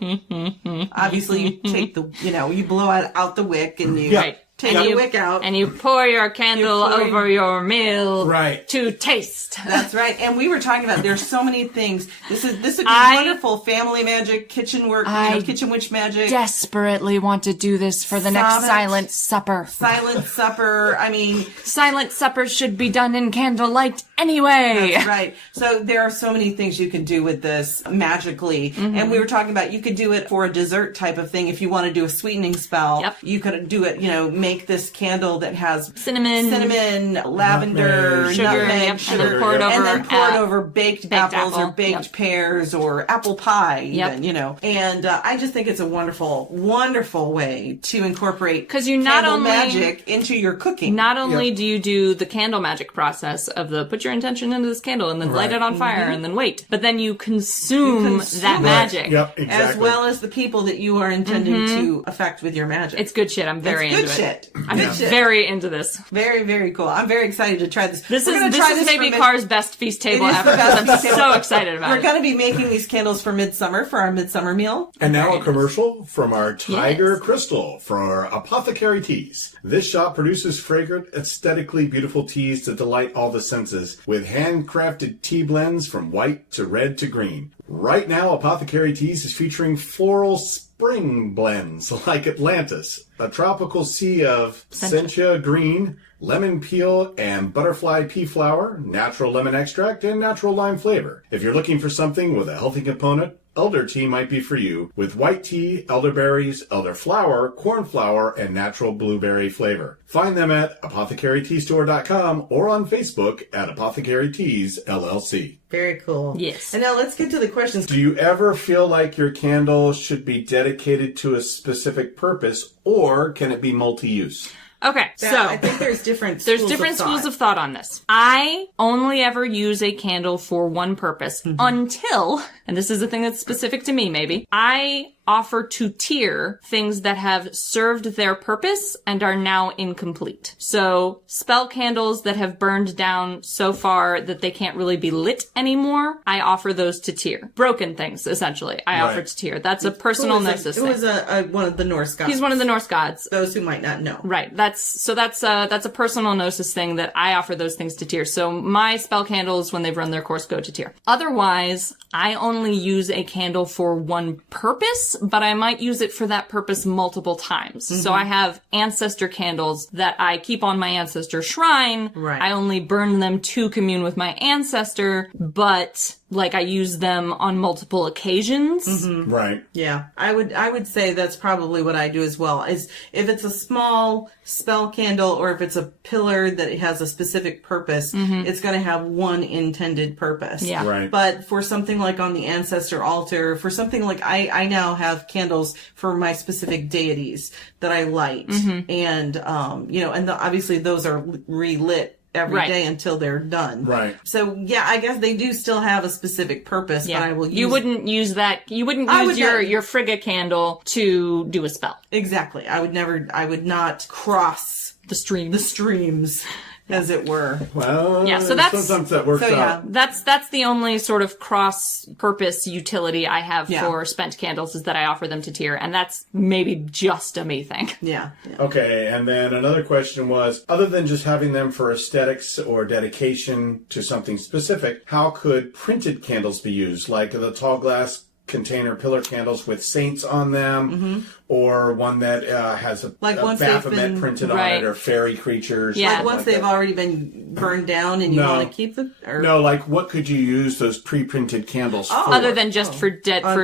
Obviously, you take you blow out the wick and you take the wick out. And you pour your candle over your meal to taste. That's right. And we were talking about there's so many things. This would be wonderful family magic, kitchen work, kitchen witch magic. Desperately want to do this for the next silent supper. Silent supper. I mean, silent supper should be done in candlelight anyway. That's right. So there are so many things you can do with this magically. And we were talking about you could do it for a dessert type of thing. If you want to do a sweetening spell, you could do it, make this candle that has cinnamon, lavender, sugar, nutmeg, sugar, and then pour it over baked apples or baked pears or apple pie even, And I just think it's a wonderful, wonderful way to incorporate candle magic into your cooking. Not only do you do the candle magic process of put your intention into this candle and then light it on fire and then wait, but then you consume that magic. Yep, exactly. As well as the people that you are intending to affect with your magic. It's good shit. I'm very into it. I'm shit. very into this. Very, very cool. I'm very excited to try this. This is maybe Car's best feast table ever because I'm so excited about it. We're going to be making these candles for midsummer, for our midsummer meal. And now a commercial from our Tiger Crystal for Apothecary Teas. This shop produces fragrant, aesthetically beautiful teas to delight all the senses with handcrafted tea blends from white to red to green. Right now, Apothecary Teas is featuring floral spring blends like Atlantis, a tropical sea of sencha green, lemon peel, and butterfly pea flower, natural lemon extract, and natural lime flavor. If you're looking for something with a healthy component, elder tea might be for you, with white tea, elderberries, elderflower, cornflower, and natural blueberry flavor. Find them at apothecaryteastore.com or on Facebook at Apothecary Teas, LLC. Very cool. Yes. And now let's get to the questions. Do you ever feel like your candle should be dedicated to a specific purpose, or can it be multi-use? Okay, I think there's different schools of thought on this. I only ever use a candle for one purpose until, and this is a thing that's specific to me maybe, I offer to tier things that have served their purpose and are now incomplete. So spell candles that have burned down so far that they can't really be lit anymore, I offer those to tier. Broken things, essentially, I offer to tier. That's a personal gnosis thing. Who is one of the Norse gods? He's one of the Norse gods. Those who might not know. Right. That's a personal gnosis thing that I offer those things to tier. So my spell candles, when they've run their course, go to tier. Otherwise, I only use a candle for one purpose, but I might use it for that purpose multiple times. So I have ancestor candles that I keep on my ancestor shrine. Right. I only burn them to commune with my ancestor, but I use them on multiple occasions. Right. Yeah. I would say that's probably what I do as well. Is if it's a small spell candle or if it's a pillar that it has a specific purpose, it's going to have one intended purpose. Yeah. Right. But for something like on the ancestor altar, for something like I now have candles for my specific deities that I light. And, and obviously those are relit every day until they're done. Right. So yeah, I guess they do still have a specific purpose, but I will use... You wouldn't use that. You wouldn't use your Frigga candle to do a spell. Exactly. I would not cross the streams. as it were. Well, yeah, so that's sometimes that works out. That's the only sort of cross-purpose utility I have for spent candles is that I offer them to tier, and that's maybe just a me thing. Yeah. Okay, and then another question was, other than just having them for aesthetics or dedication to something specific, how could printed candles be used? Like the tall glass container pillar candles with saints on them, or one that has a Baphomet printed on it, or fairy creatures. Yeah. Like once they've already been burned down and you want to keep them? Or... No, like what could you use those pre-printed candles for? Other than just for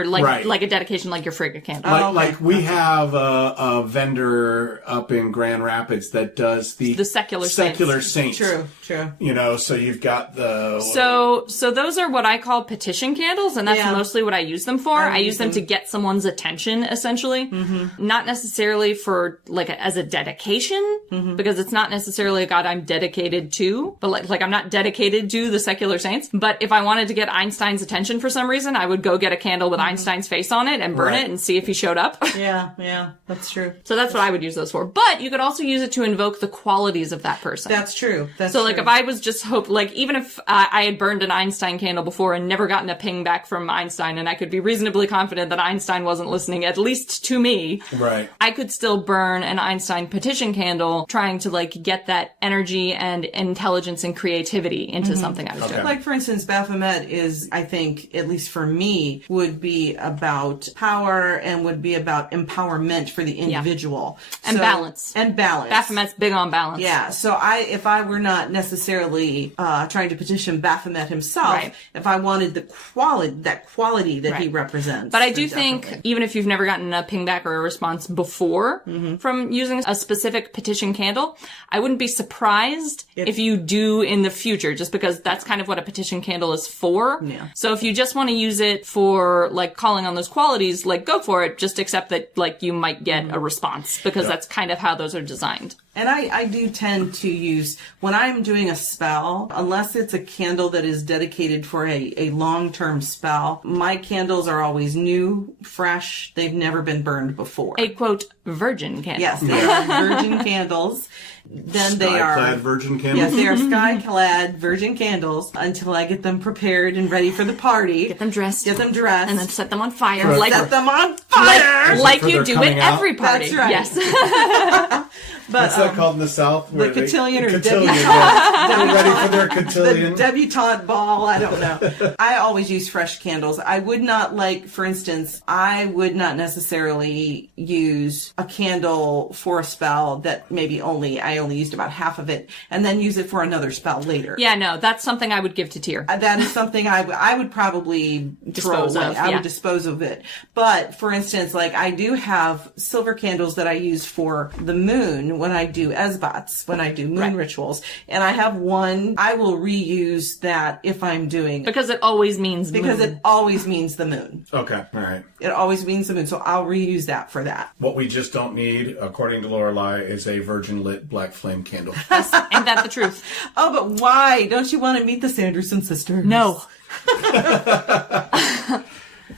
like a dedication like your frigga candle. Like we have a vendor up in Grand Rapids that does the secular saints. True. You know, so you've got the... So those are what I call petition candles, and that's mostly what I use them for. I use them to get someone's attention, essentially. Not necessarily for, like, as a dedication, because it's not necessarily a god I'm dedicated to, but like I'm not dedicated to the secular saints. But if I wanted to get Einstein's attention for some reason, I would go get a candle with Einstein's face on it and burn it and see if he showed up. Yeah, that's true. So that's what I would use those for. But you could also use it to invoke the qualities of that person. That's true. Like, if I was just even if I had burned an Einstein candle before and never gotten a ping back from Einstein, and I could be reasonably confident that Einstein wasn't listening, at least to me, right, I could still burn an Einstein petition candle trying to, like, get that energy and intelligence and creativity into something I was doing. Like, for instance, Baphomet is, I think, at least for me, would be about power and would be about empowerment for the individual. And balance. Baphomet's big on balance. Yeah. So if I were not necessarily trying to petition Baphomet himself, if I wanted that quality that he represents. But I do think, even if you've never gotten a ping back or a response before from using a specific petition candle, I wouldn't be surprised if you do in the future, just because that's kind of what a petition candle is for. Yeah. So if you just want to use it for, like, calling on those qualities, like, go for it. Just accept that, like, you might get a response, because that's kind of how those are designed. And I do tend to use, when I'm doing a spell, unless it's a candle that is dedicated for a long-term spell, my candles are always new, fresh. They've never been burned before. A, quote, virgin candle. Yes, they are virgin candles. Then they are sky-clad virgin candles. Yes, they are sky-clad virgin candles until I get them prepared and ready for the party. Get them dressed. And then set them on fire. Set them on fire! Like you do at every party. That's right. Yes. But, what's that called in the South? The cotillion or debutante. They're ready for their cotillion. The debutante ball, I don't know. I always use fresh candles. I would not, like, for instance, I would not necessarily use a candle for a spell that maybe I only used about half of it, and then use it for another spell later. Yeah, no, that's something I would give to tier. That is something I would probably dispose of. I would dispose of it. But, for instance, like, I do have silver candles that I use for the moon when I do esbats, when I do moon rituals. And I have one, I will reuse that if I'm doing... Because it always means moon. Because it always means the moon. Okay, all right. It always means the moon, so I'll reuse that for that. What we just don't need, according to Lorelei, is a virgin lit black flame candle. Ain't that the truth? Oh, but why? Don't you want to meet the Sanderson sisters? No.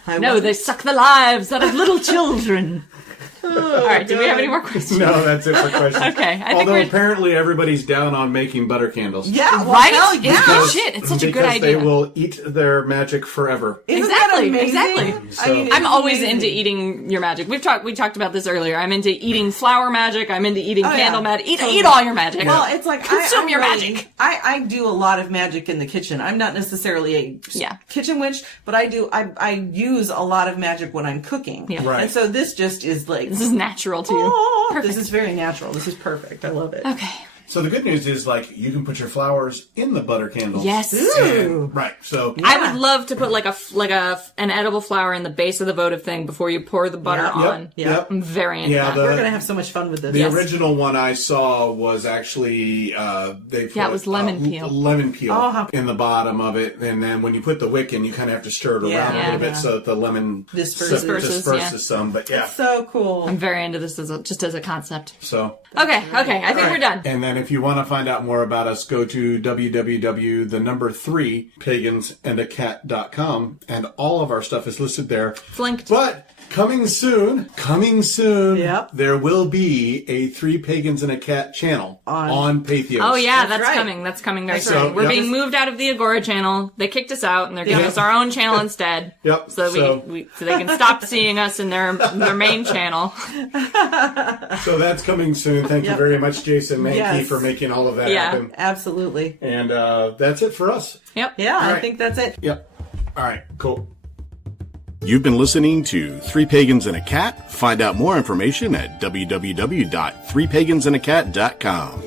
No, they suck the lives out of little children. All right, do we have any more questions? No, that's it for questions. Okay. Although apparently everybody's down on making butter candles. Yeah, well, right? Hell yeah. Because, shit, it's such a good idea. Because they will eat their magic forever. Isn't that amazing? Exactly. So, I'm always into eating your magic. We talked about this earlier. I'm into eating flower magic. I'm into eating candle magic. Eat all your magic. Well, it's like consume your magic. I do a lot of magic in the kitchen. I'm not necessarily a kitchen witch, but I use a lot of magic when I'm cooking. Yeah. Right. And so this just is like... This is natural to you. Perfect. This is very natural. This is perfect. I love it. Okay. So the good news is, like, you can put your flowers in the butter candles. Yes. And, right. So I would love to put an edible flower in the base of the votive thing before you pour the butter on. Yep. I'm very into that. We're gonna have so much fun with this. The original one I saw was actually they put it was lemon peel. Lemon peel in the bottom of it, and then when you put the wick in, you kind of have to stir it around a little bit so that the lemon disperses some. But it's so cool. I'm very into this as a concept. So okay, I think we're done. And then And if you want to find out more about us, go to www.pagansandacat.com, and all of our stuff is listed there. Flinked. But coming soon, Yep. there will be a Three Pagans and a Cat channel on Patheos. Oh yeah, that's right. coming. That's coming very That's soon. right. We're Yep. being moved out of the Agora channel. They kicked us out, and they're giving us our own channel instead. Yep. So so they can stop seeing us in their main channel. So that's coming soon. Thank you very much, Jason Mankey, Yes. for making all of that Yeah. happen. Absolutely. And that's it for us. Yep. Yeah, I right. think that's it. Yep. All right. Cool. You've been listening to Three Pagans and a Cat. Find out more information at www.threepagansandacat.com.